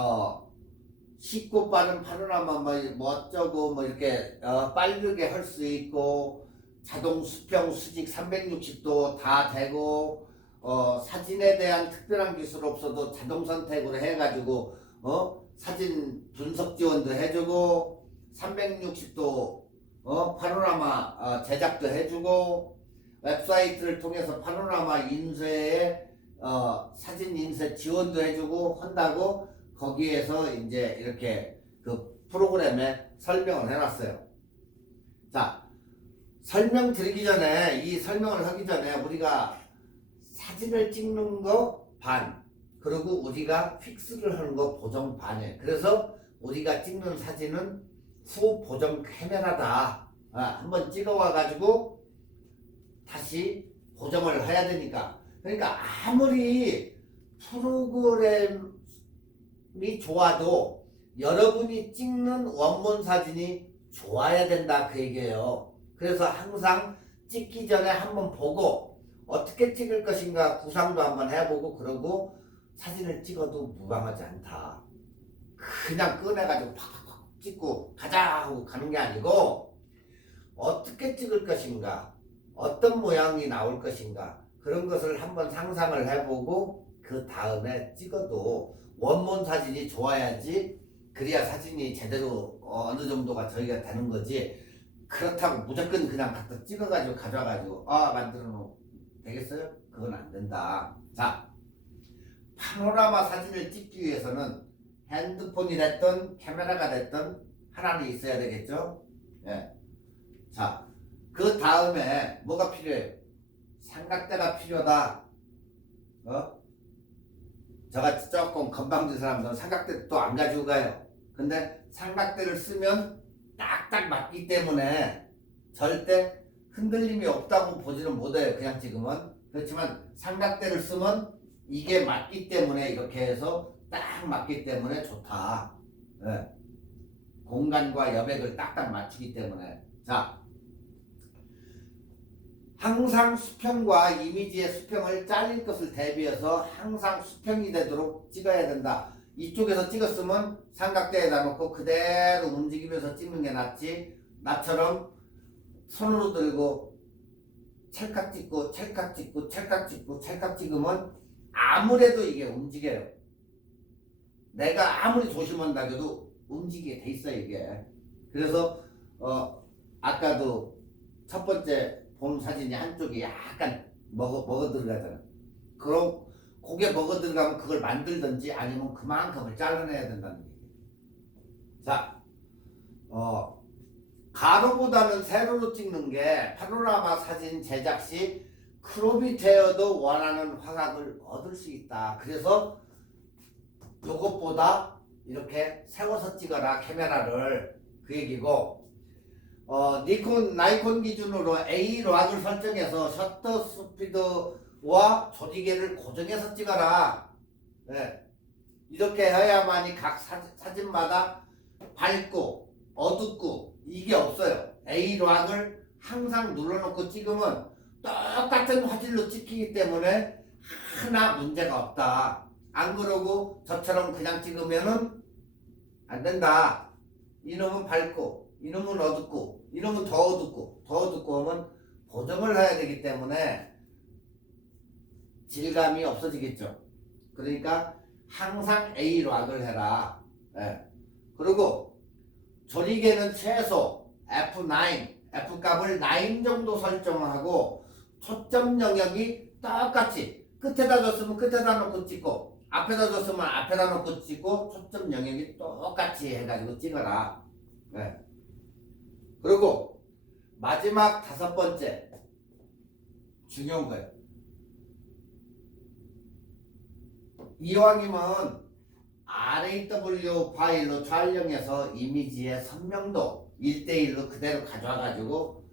쉽고 빠른 파노라마 뭐 어쩌고 뭐 이렇게 빠르게 할 수 있고 자동 수평 수직 360도 다 되고 사진에 대한 특별한 기술 없어도 자동 선택으로 해가지고 사진 분석 지원도 해주고 360도 파노라마 제작도 해주고 웹사이트를 통해서 파노라마 인쇄에 사진 인쇄 지원도 해주고 한다고 거기에서 이제 이렇게 그 프로그램에 설명을 해놨어요. 자, 설명드리기 전에 이 설명을 하기 전에 우리가 사진을 찍는 거 반, 그리고 우리가 픽스를 하는 거 보정 반이에요. 그래서 우리가 찍는 사진은 후 보정 카메라다. 한번 찍어와 가지고 다시 보정을 해야 되니까. 그러니까 아무리 프로그램이 좋아도 여러분이 찍는 원본 사진이 좋아야 된다 그 얘기예요. 그래서 항상 찍기 전에 한번 보고 어떻게 찍을 것인가 구상도 한번 해보고 그러고 사진을 찍어도 무방하지 않다. 그냥 꺼내가지고 팍팍팍 찍고 가자 하고 가는 게 아니고 어떻게 찍을 것인가 어떤 모양이 나올 것인가 그런 것을 한번 상상을 해보고 그 다음에 찍어도 원본 사진이 좋아야지 그래야 사진이 제대로 어느 정도가 저희가 되는 거지 그렇다고 무조건 그냥 갖다 찍어가지고 가져와가지고 만들어 놓으면 되겠어요? 그건 안 된다. 자, 파노라마 사진을 찍기 위해서는 핸드폰이 됐든 카메라가 됐든 하나는 있어야 되겠죠? 예. 자, 그 다음에 뭐가 필요해요? 삼각대가 필요하다. 저같이 조금 건방진 사람들은 삼각대 또 안 가지고 가요. 근데 삼각대를 쓰면 딱딱 맞기 때문에 절대 흔들림이 없다고 보지는 못해요. 그냥 지금은. 그렇지만 삼각대를 쓰면 이게 맞기 때문에 이렇게 해서 딱 맞기 때문에 좋다. 예. 공간과 여백을 딱딱 맞추기 때문에. 자, 항상 수평과 이미지의 수평을 잘릴 것을 대비해서 항상 수평이 되도록 찍어야 된다. 이쪽에서 찍었으면 삼각대에다 놓고 그대로 움직이면서 찍는 게 낫지. 나처럼 손으로 들고 찰칵 찍고 찰칵 찍고 찰칵 찍고 찰칵 찍으면 아무래도 이게 움직여요. 내가 아무리 조심한다고도 움직이게 돼 있어 이게. 그래서 아까도 첫 번째 본 사진이 한쪽이 약간 먹어 들어가잖아. 그럼 고개 먹어 들어가면 그걸 만들든지 아니면 그만큼을 잘라내야 된다는 얘기예요. 자, 가로보다는 세로로 찍는 게 파노라마 사진 제작 시 크롭이 되어도 원하는 화각을 얻을 수 있다. 그래서 요것보다 이렇게 세워서 찍어라 카메라를, 그 얘기고. 니콘, 나이콘 기준으로 A 락을 설정해서 셔터 스피드와 조리개를 고정해서 찍어라. 네. 이렇게 해야만이 각 사진마다 밝고 어둡고 이게 없어요. A 락을 항상 눌러놓고 찍으면 똑같은 화질로 찍히기 때문에 하나 문제가 없다. 안 그러고 저처럼 그냥 찍으면은 안 된다. 이놈은 밝고 이놈은 어둡고 이놈은 더 어둡고 더 어둡고 하면 보정을 해야 되기 때문에 질감이 없어지겠죠. 그러니까 항상 A 락을 해라. 예. 그리고 조리개는 최소 F9, F값을 9 정도 설정하고 초점 영역이 똑같이 끝에다 줬으면 끝에다 놓고 찍고 앞에다 줬으면 앞에다 놓고 찍고 초점 영역이 똑같이 해가지고 찍어라. 네. 그리고 마지막 5번째 중요한 거예요. 이왕이면 RAW 파일로 촬영해서 이미지의 선명도 1:1로 그대로 가져와가지고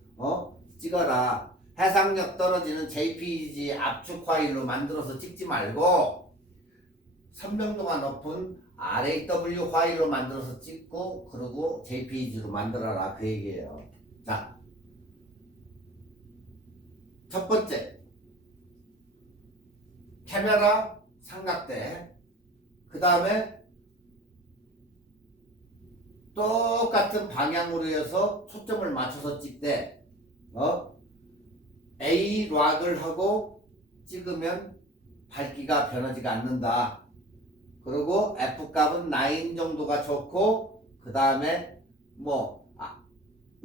찍어라. 해상력 떨어지는 JPG 압축 파일로 만들어서 찍지 말고 선명도가 높은 RAW 파일로 만들어서 찍고 그리고 JPG로 만들어라, 그 얘기예요. 자, 첫 번째 카메라 삼각대, 그 다음에 똑같은 방향으로 해서 초점을 맞춰서 찍되 A 락을 하고 찍으면 밝기가 변하지가 않는다. 그리고 F값은 9 정도가 좋고 그 다음에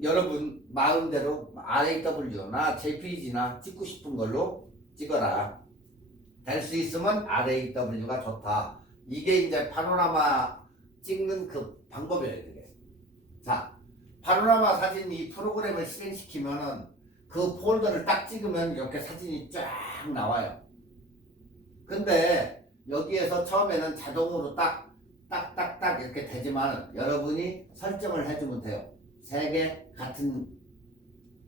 여러분 마음대로 RAW나 JPG나 찍고 싶은 걸로 찍어라. 될 수 있으면 RAW가 좋다. 이게 이제 파노라마 찍는 그 방법이에요, 그게. 자, 파노라마 사진 이 프로그램을 실행시키면은 그 폴더를 딱 찍으면 이렇게 사진이 쫙 나와요. 근데 여기에서 처음에는 자동으로 딱딱딱딱 이렇게 되지만 여러분이 설정을 해주면 돼요. 3개 같은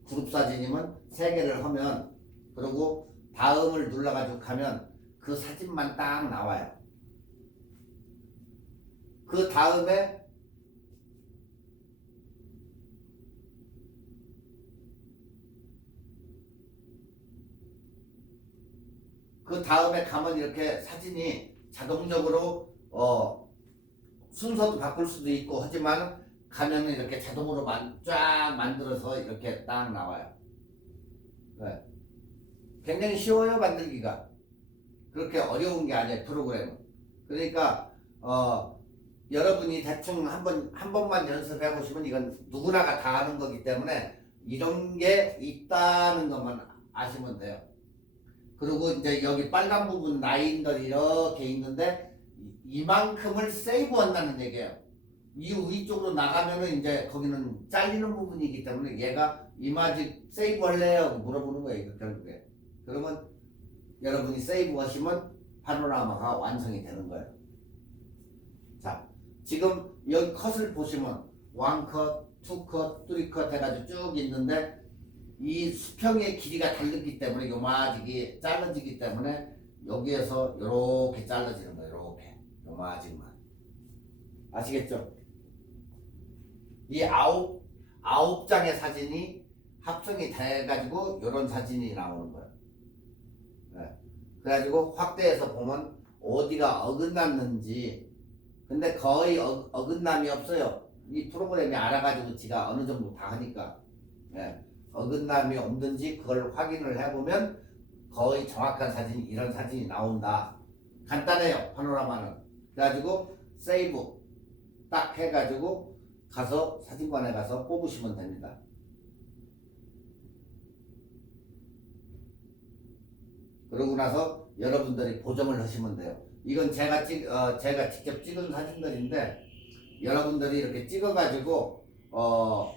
그룹 사진이면 3개를 하면, 그리고 다음을 눌러가지고 가면 그 사진만 딱 나와요. 그 다음에 가면 이렇게 사진이 자동적으로 순서도 바꿀 수도 있고 하지만 가면은 이렇게 자동으로 쫙 만들어서 이렇게 딱 나와요. 네. 굉장히 쉬워요, 만들기가. 그렇게 어려운 게 아니에요, 프로그램은. 그러니까 여러분이 대충 한 번만 연습해 보시면 이건 누구나가 다 아는 거기 때문에 이런 게 있다는 것만 아시면 돼요. 그리고 이제 여기 빨간 부분 라인들이 이렇게 있는데 이만큼을 세이브 한다는 얘기예요. 이 위쪽으로 나가면은 이제 거기는 잘리는 부분이기 때문에 얘가 이마지 세이브 할래요? 물어보는 거예요, 결국에. 그러면 여러분이 세이브 하시면 파노라마가 완성이 되는 거예요. 자, 지금 여기 컷을 보시면 1컷, 투컷, 쓰리컷 해가지고 쭉 있는데 이 수평의 길이가 다르기 때문에 요마지기 잘라지기 때문에 여기에서 요렇게 잘라지는 거예요. 요렇게 요마지만 아시겠죠? 이 아홉 장의 사진이 합성이 돼가지고 요런 사진이 나오는 거예요. 네. 그래가지고 확대해서 보면 어디가 어긋났는지 근데 거의 어긋남이 없어요. 이 프로그램이 알아가지고 지가 어느 정도 다 하니까 네. 어긋남이 없는지 그걸 확인을 해보면 거의 정확한 사진이 이런 사진이 나온다. 간단해요. 파노라마는. 그래가지고 세이브 딱 해가지고 가서 사진관에 가서 뽑으시면 됩니다. 그러고 나서 여러분들이 보정을 하시면 돼요. 이건 제가 직접 찍은 사진들인데 여러분들이 이렇게 찍어가지고 뭐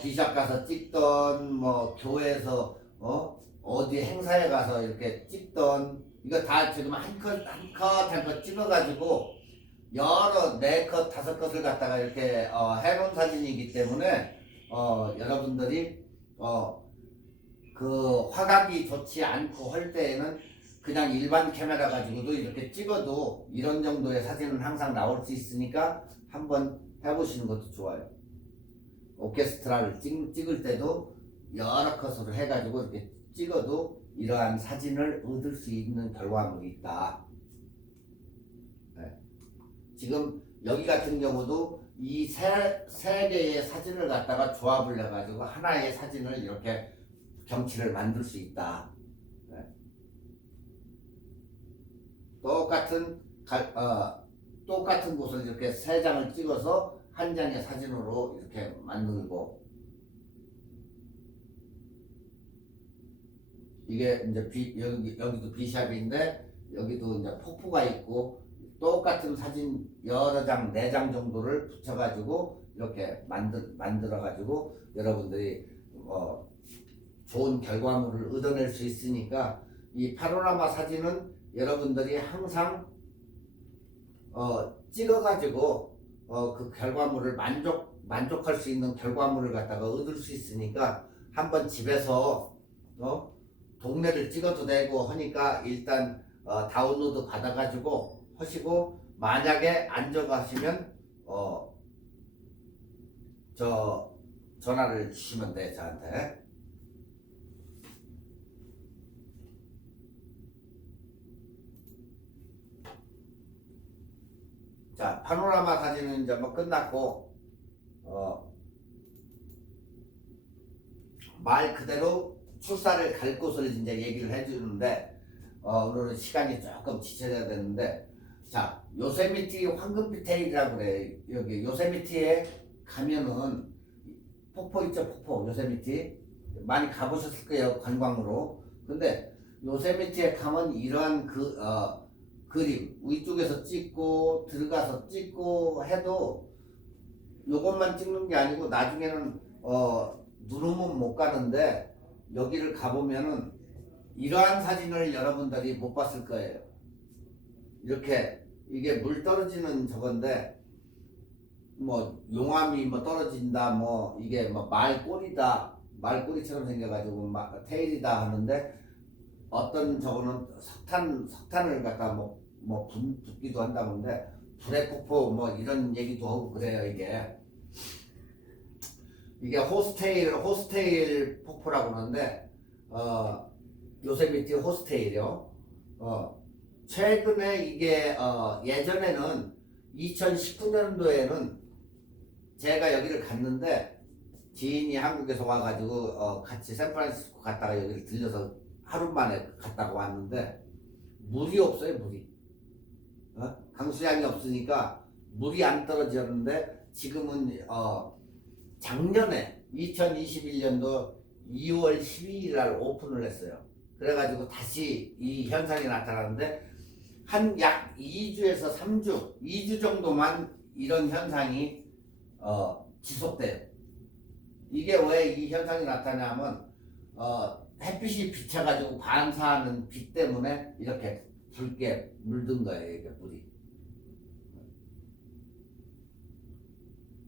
비샵 가서 찍던 뭐 교회에서 어디 행사에 가서 이렇게 찍던 이거 다 지금 한 컷 찍어가지고 여러 4컷 5컷을 갖다가 이렇게 해놓은 사진이기 때문에 여러분들이 그 화각이 좋지 않고 할 때에는 그냥 일반 카메라 가지고도 이렇게 찍어도 이런 정도의 사진은 항상 나올 수 있으니까 한번 해보시는 것도 좋아요. 오케스트라를 찍을 때도 여러 컷으로 해가지고 이렇게 찍어도 이러한 사진을 얻을 수 있는 결과물이 있다. 네. 지금 여기 같은 경우도 이 세 개의 사진을 갖다가 조합을 해가지고 하나의 사진을 이렇게 경치를 만들 수 있다. 네. 똑같은 곳을 이렇게 3장을 찍어서 한 장의 사진으로 이렇게 만들고 이게 이제 여기도 비샵인데 여기도 이제 폭포가 있고 똑같은 사진 여러 장, 4장 정도를 붙여가지고 이렇게 만들어가지고 여러분들이 좋은 결과물을 얻어낼 수 있으니까 이 파노라마 사진은 여러분들이 항상 찍어가지고 그 결과물을 만족할 수 있는 결과물을 갖다가 얻을 수 있으니까 한번 집에서 동네를 찍어도 되고 하니까 일단 다운로드 받아가지고 하시고 만약에 안 적어하시면 저 전화를 주시면 돼 저한테. 자, 파노라마 사진은 이제 뭐 끝났고 말 그대로 출사를 갈 곳을 이제 얘기를 해주는데 오늘은 시간이 조금 지체돼야 되는데 자, 요세미티 황금빛 테일이라고 그래. 여기 요세미티에 가면은 폭포 있죠, 폭포. 요세미티 많이 가보셨을 거예요, 관광으로. 근데 요세미티에 가면 이러한 그림 위쪽에서 찍고 들어가서 찍고 해도 요것만 찍는 게 아니고 나중에는 누르면 못 가는데 여기를 가보면은 이러한 사진을 여러분들이 못 봤을 거예요. 이렇게 이게 물 떨어지는 저건데 뭐 용암이 뭐 떨어진다 뭐 이게 뭐 말꼬리다 말꼬리처럼 생겨가지고 테일이다 하는데 어떤 저거는 석탄을 갖다 뭐 붓기도 한다는데 불의 폭포 뭐 이런 얘기도 하고 그래요. 이게 호스테일 폭포라고 그러는데 요세미티 호스테일이요. 최근에 이게 예전에는 2019년도에는 제가 여기를 갔는데 지인이 한국에서 와가지고 같이 샌프란시스코 갔다가 여기를 들려서 하루 만에 갔다가 왔는데 물이 없어요. 물이 강수량이 없으니까 물이 안 떨어졌는데 지금은 작년에 2021년도 2월 12일 날 오픈을 했어요. 그래가지고 다시 이 현상이 나타나는데 한 약 2주에서 3주 2주 정도만 이런 현상이 지속돼요. 이게 왜 이 현상이 나타나면 햇빛이 비쳐가지고 반사하는 빛 때문에 이렇게 붉게 물든 거예요. 이게 물이.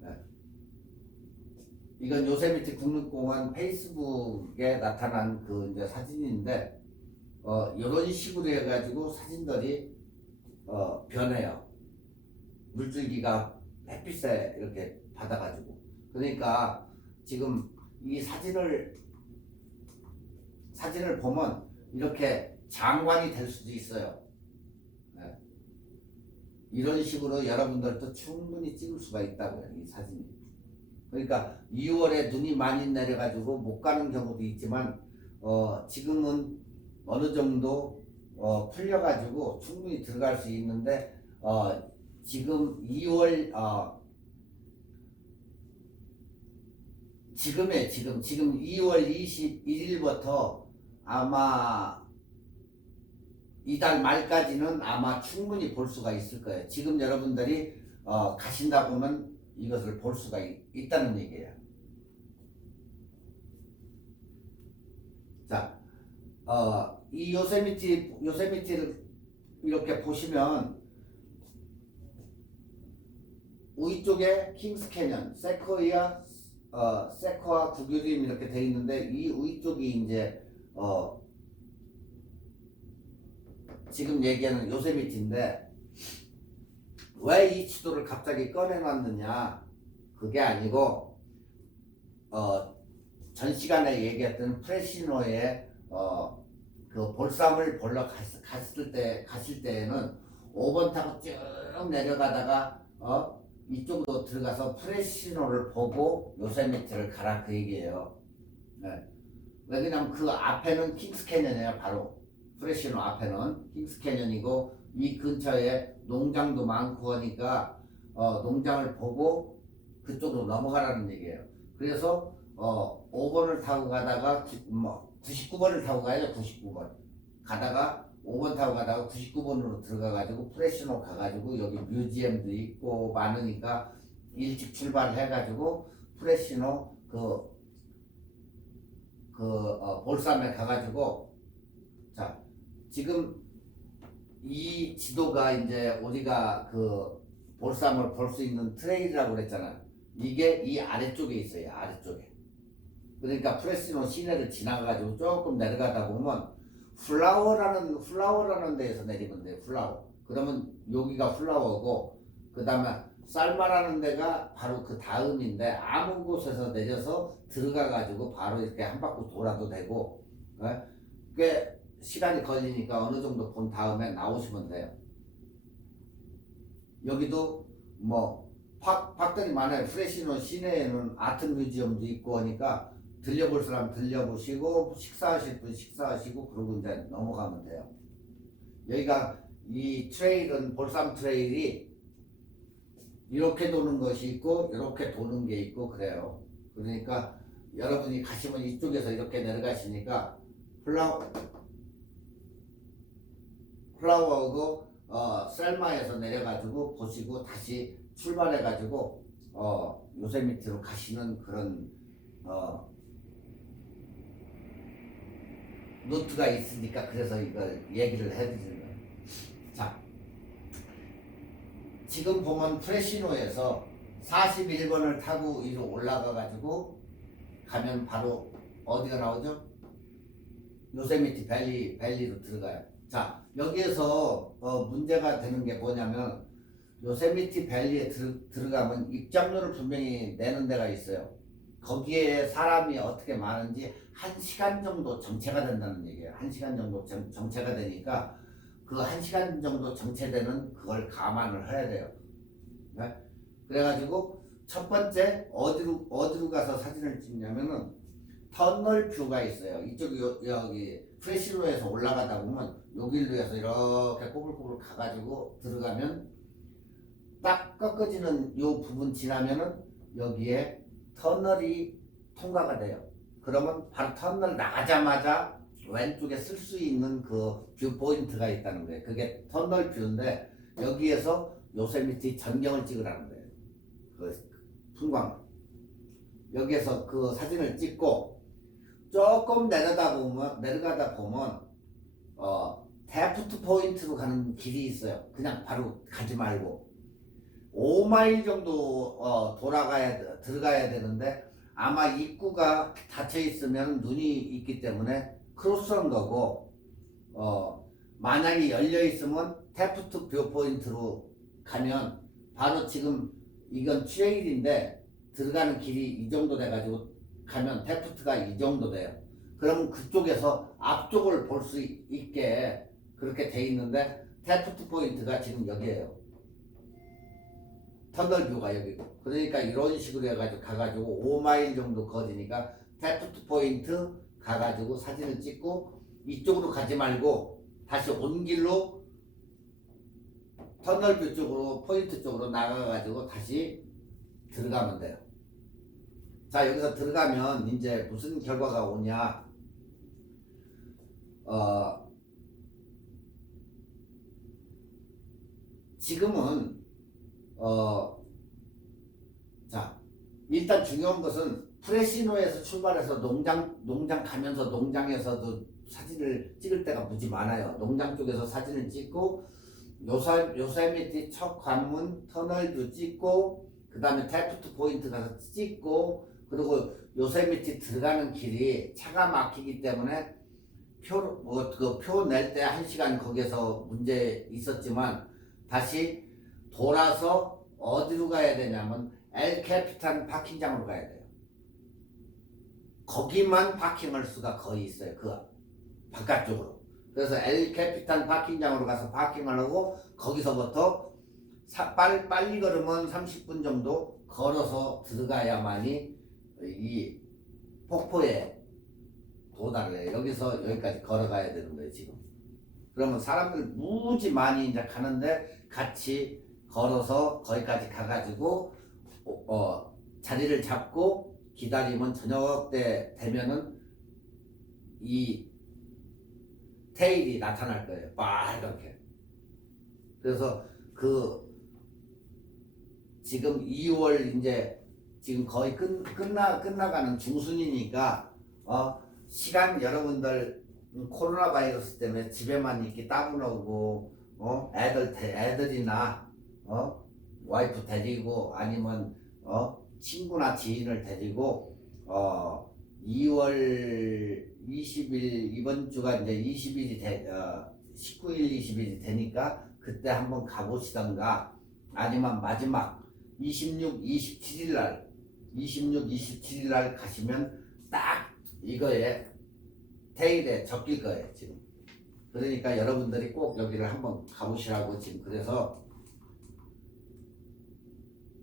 네. 이건 요세미티 국립공원 페이스북에 나타난 그 이제 사진인데 이런 식으로 해가지고 사진들이 변해요. 물줄기가 햇빛에 이렇게 받아가지고. 그러니까 지금 이 사진을 보면 이렇게 장관이 될 수도 있어요. 네. 이런 식으로 여러분들도 충분히 찍을 수가 있다고요, 이 사진이. 그러니까 2월에 눈이 많이 내려가지고 못 가는 경우도 있지만 지금은 어느 정도 풀려가지고 충분히 들어갈 수 있는데 지금 2월 지금 2월 21일부터 아마 이달 말까지는 아마 충분히 볼 수가 있을 거예요. 지금 여러분들이 가신다 보면 이것을 볼 수가 있다는 얘기예요. 자, 이 요세미티를 이렇게 보시면 위쪽에 킹스 캐년, 세코이아 구규림 이렇게 돼 있는데 이 위쪽이 이제 지금 얘기하는 요세미티인데 왜 이 지도를 갑자기 꺼내놨느냐? 그게 아니고 전 시간에 얘기했던 프레시노의 그 볼삼을 보러 가실 때에는 5번 타고 쭉 내려가다가 이쪽으로 들어가서 프레시노를 보고 요세미티를 가라 그 얘기예요. 네. 왜냐면 그 앞에는 킹스 캐년이에요. 바로 프레시노 앞에는 킹스 캐년이고 이 근처에 농장도 많고 하니까 농장을 보고 그쪽으로 넘어가라는 얘기예요. 그래서 5번을 타고 가다가 99번을 타고 가야죠. 99번 가다가 5번 타고 가다가 99번으로 들어가가지고 프레시노 가가지고 여기 뮤지엄도 있고 많으니까 일찍 출발해가지고 프레시노 볼삼에 가가지고 자 지금 이 지도가 이제 우리가 그 볼삼을 볼 수 있는 트레일이라고 그랬잖아. 이게 이 아래쪽에 있어요. 아래쪽에. 그러니까 프레시노 시내를 지나가가지고 조금 내려가다 보면 플라워라는 데에서 내리면 돼요. 플라워. 그러면 여기가 플라워고 그 다음에 쌀마라는 데가 바로 그 다음인데 아무 곳에서 내려서 들어가가지고 바로 이렇게 한 바퀴 돌아도 되고 꽤 시간이 걸리니까 어느 정도 본 다음에 나오시면 돼요. 여기도 뭐 팍들이 많아요. 프레시노 시내에는 아트 뮤지엄도 있고 하니까 들려볼 사람 들려보시고 식사하실 분 식사하시고 그러고 이제 넘어가면 돼요. 여기가 이 트레일은 볼삼 트레일이 이렇게 도는 것이 있고 이렇게 도는 게 있고 그래요. 그러니까 여러분이 가시면 이쪽에서 이렇게 내려가시니까 플라워하고 셀마에서 내려가지고 보시고 다시 출발해가지고 요세미티로 가시는 그런 노트가 있으니까 그래서 이걸 얘기를 해드리는 거예요. 자, 지금 보면 프레시노에서 41번을 타고 위로 올라가가지고 가면 바로 어디가 나오죠? 요세미티 밸리로 들어가요. 자, 여기에서 문제가 되는 게 뭐냐면 요세미티 밸리에 들어가면 입장료를 분명히 내는 데가 있어요. 거기에 사람이 어떻게 많은지 1시간 정도 정체가 된다는 얘기예요. 1시간 정도 정체가 되니까 그 1시간 정도 정체되는 그걸 감안을 해야 돼요. 네? 그래가지고 첫 번째 어디로 가서 사진을 찍냐면은 터널 뷰가 있어요. 이쪽이 여기 프레시노에서 올라가다 보면 여기로 해서 이렇게 꼬불꼬불 가가지고 들어가면 딱 꺾어지는 요 부분 지나면은 여기에 터널이 통과가 돼요. 그러면 바로 터널 나가자마자 왼쪽에 쓸 수 있는 그 뷰 포인트가 있다는 거예요. 그게 터널 뷰인데 여기에서 요세미티 전경을 찍으라는 거예요. 그 풍광. 여기에서 그 사진을 찍고 조금 내려가다 보면 데프트 포인트로 가는 길이 있어요. 그냥 바로 가지 말고 5마일 정도 들어가야 되는데 아마 입구가 닫혀 있으면 눈이 있기 때문에 크로스한 거고, 만약에 열려 있으면 테프트 뷰 포인트로 가면 바로 지금 이건 트레일인데 들어가는 길이 이 정도 돼가지고 가면 테프트가 이 정도 돼요. 그러면 그쪽에서 앞쪽을 볼 수 있게 그렇게 돼 있는데 테프트 포인트가 지금 여기에요. 터널 뷰가 여기고. 그러니까 이런 식으로 해가지고 가가지고 5마일 정도 거리니까 테프트 포인트 가가지고 사진을 찍고 이쪽으로 가지 말고 다시 온 길로 터널 뷰 쪽으로 포인트 쪽으로 나가가지고 다시 들어가면 돼요. 자, 여기서 들어가면 이제 무슨 결과가 오냐. 지금은 자, 일단 중요한 것은 프레시노에서 출발해서 농장 가면서 농장에서도 사진을 찍을 때가 무지 많아요. 농장 쪽에서 사진을 찍고 요세미티 첫 관문 터널도 찍고 그 다음에 테프트 포인트 가서 찍고 그리고 요세미티 들어가는 길이 차가 막히기 때문에 표 낼 때 1시간 거기서 문제 있었지만 다시 돌아서 어디로 가야 되냐면 엘 캐피탄 파킹장으로 가야 돼요. 거기만 파킹할 수가 거의 있어요. 그 바깥쪽으로. 그래서 엘 캐피탄 파킹장으로 가서 파킹을 하고 거기서부터 빨리 걸으면 30분 정도 걸어서 들어가야만이 이 폭포에 도달을 해요. 여기서 여기까지 걸어가야 되는 거예요, 지금. 그러면 사람들 무지 많이 이제 가는데 같이 걸어서 거기까지 가가지고 자리를 잡고 기다리면 저녁 때 되면은 이 테일이 나타날 거예요. 빨갛게. 그래서 지금 2월 이제 지금 거의 끝나가는 중순이니까 시간 여러분들 코로나 바이러스 때문에 집에만 있기 따분하고 애들이나 와이프 데리고 아니면 친구나 지인을 데리고 2월 20일 이번 주가 이제 20일이 19일 20일이 되니까 그때 한번 가보시던가 아니면 마지막 26, 27일 날 가시면 딱 이거에 테일에 적힐 거예요 지금. 그러니까 여러분들이 꼭 여기를 한번 가보시라고 지금. 그래서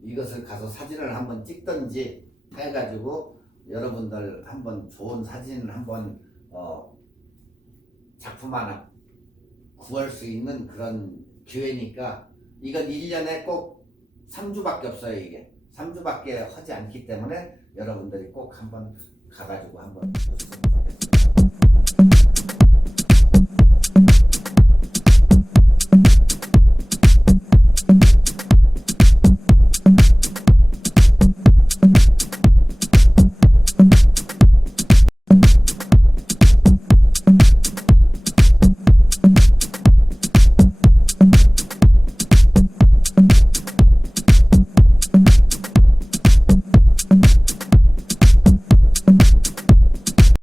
이것을 가서 사진을 한번 찍든지 해가지고 여러분들 한번 좋은 사진을 한번 작품 하나 구할 수 있는 그런 기회니까 이건 1년에 꼭 3주밖에 없어요. 이게 3주밖에 하지 않기 때문에 여러분들이 꼭 한번 가가지고 한번 보시면 좋겠습니다.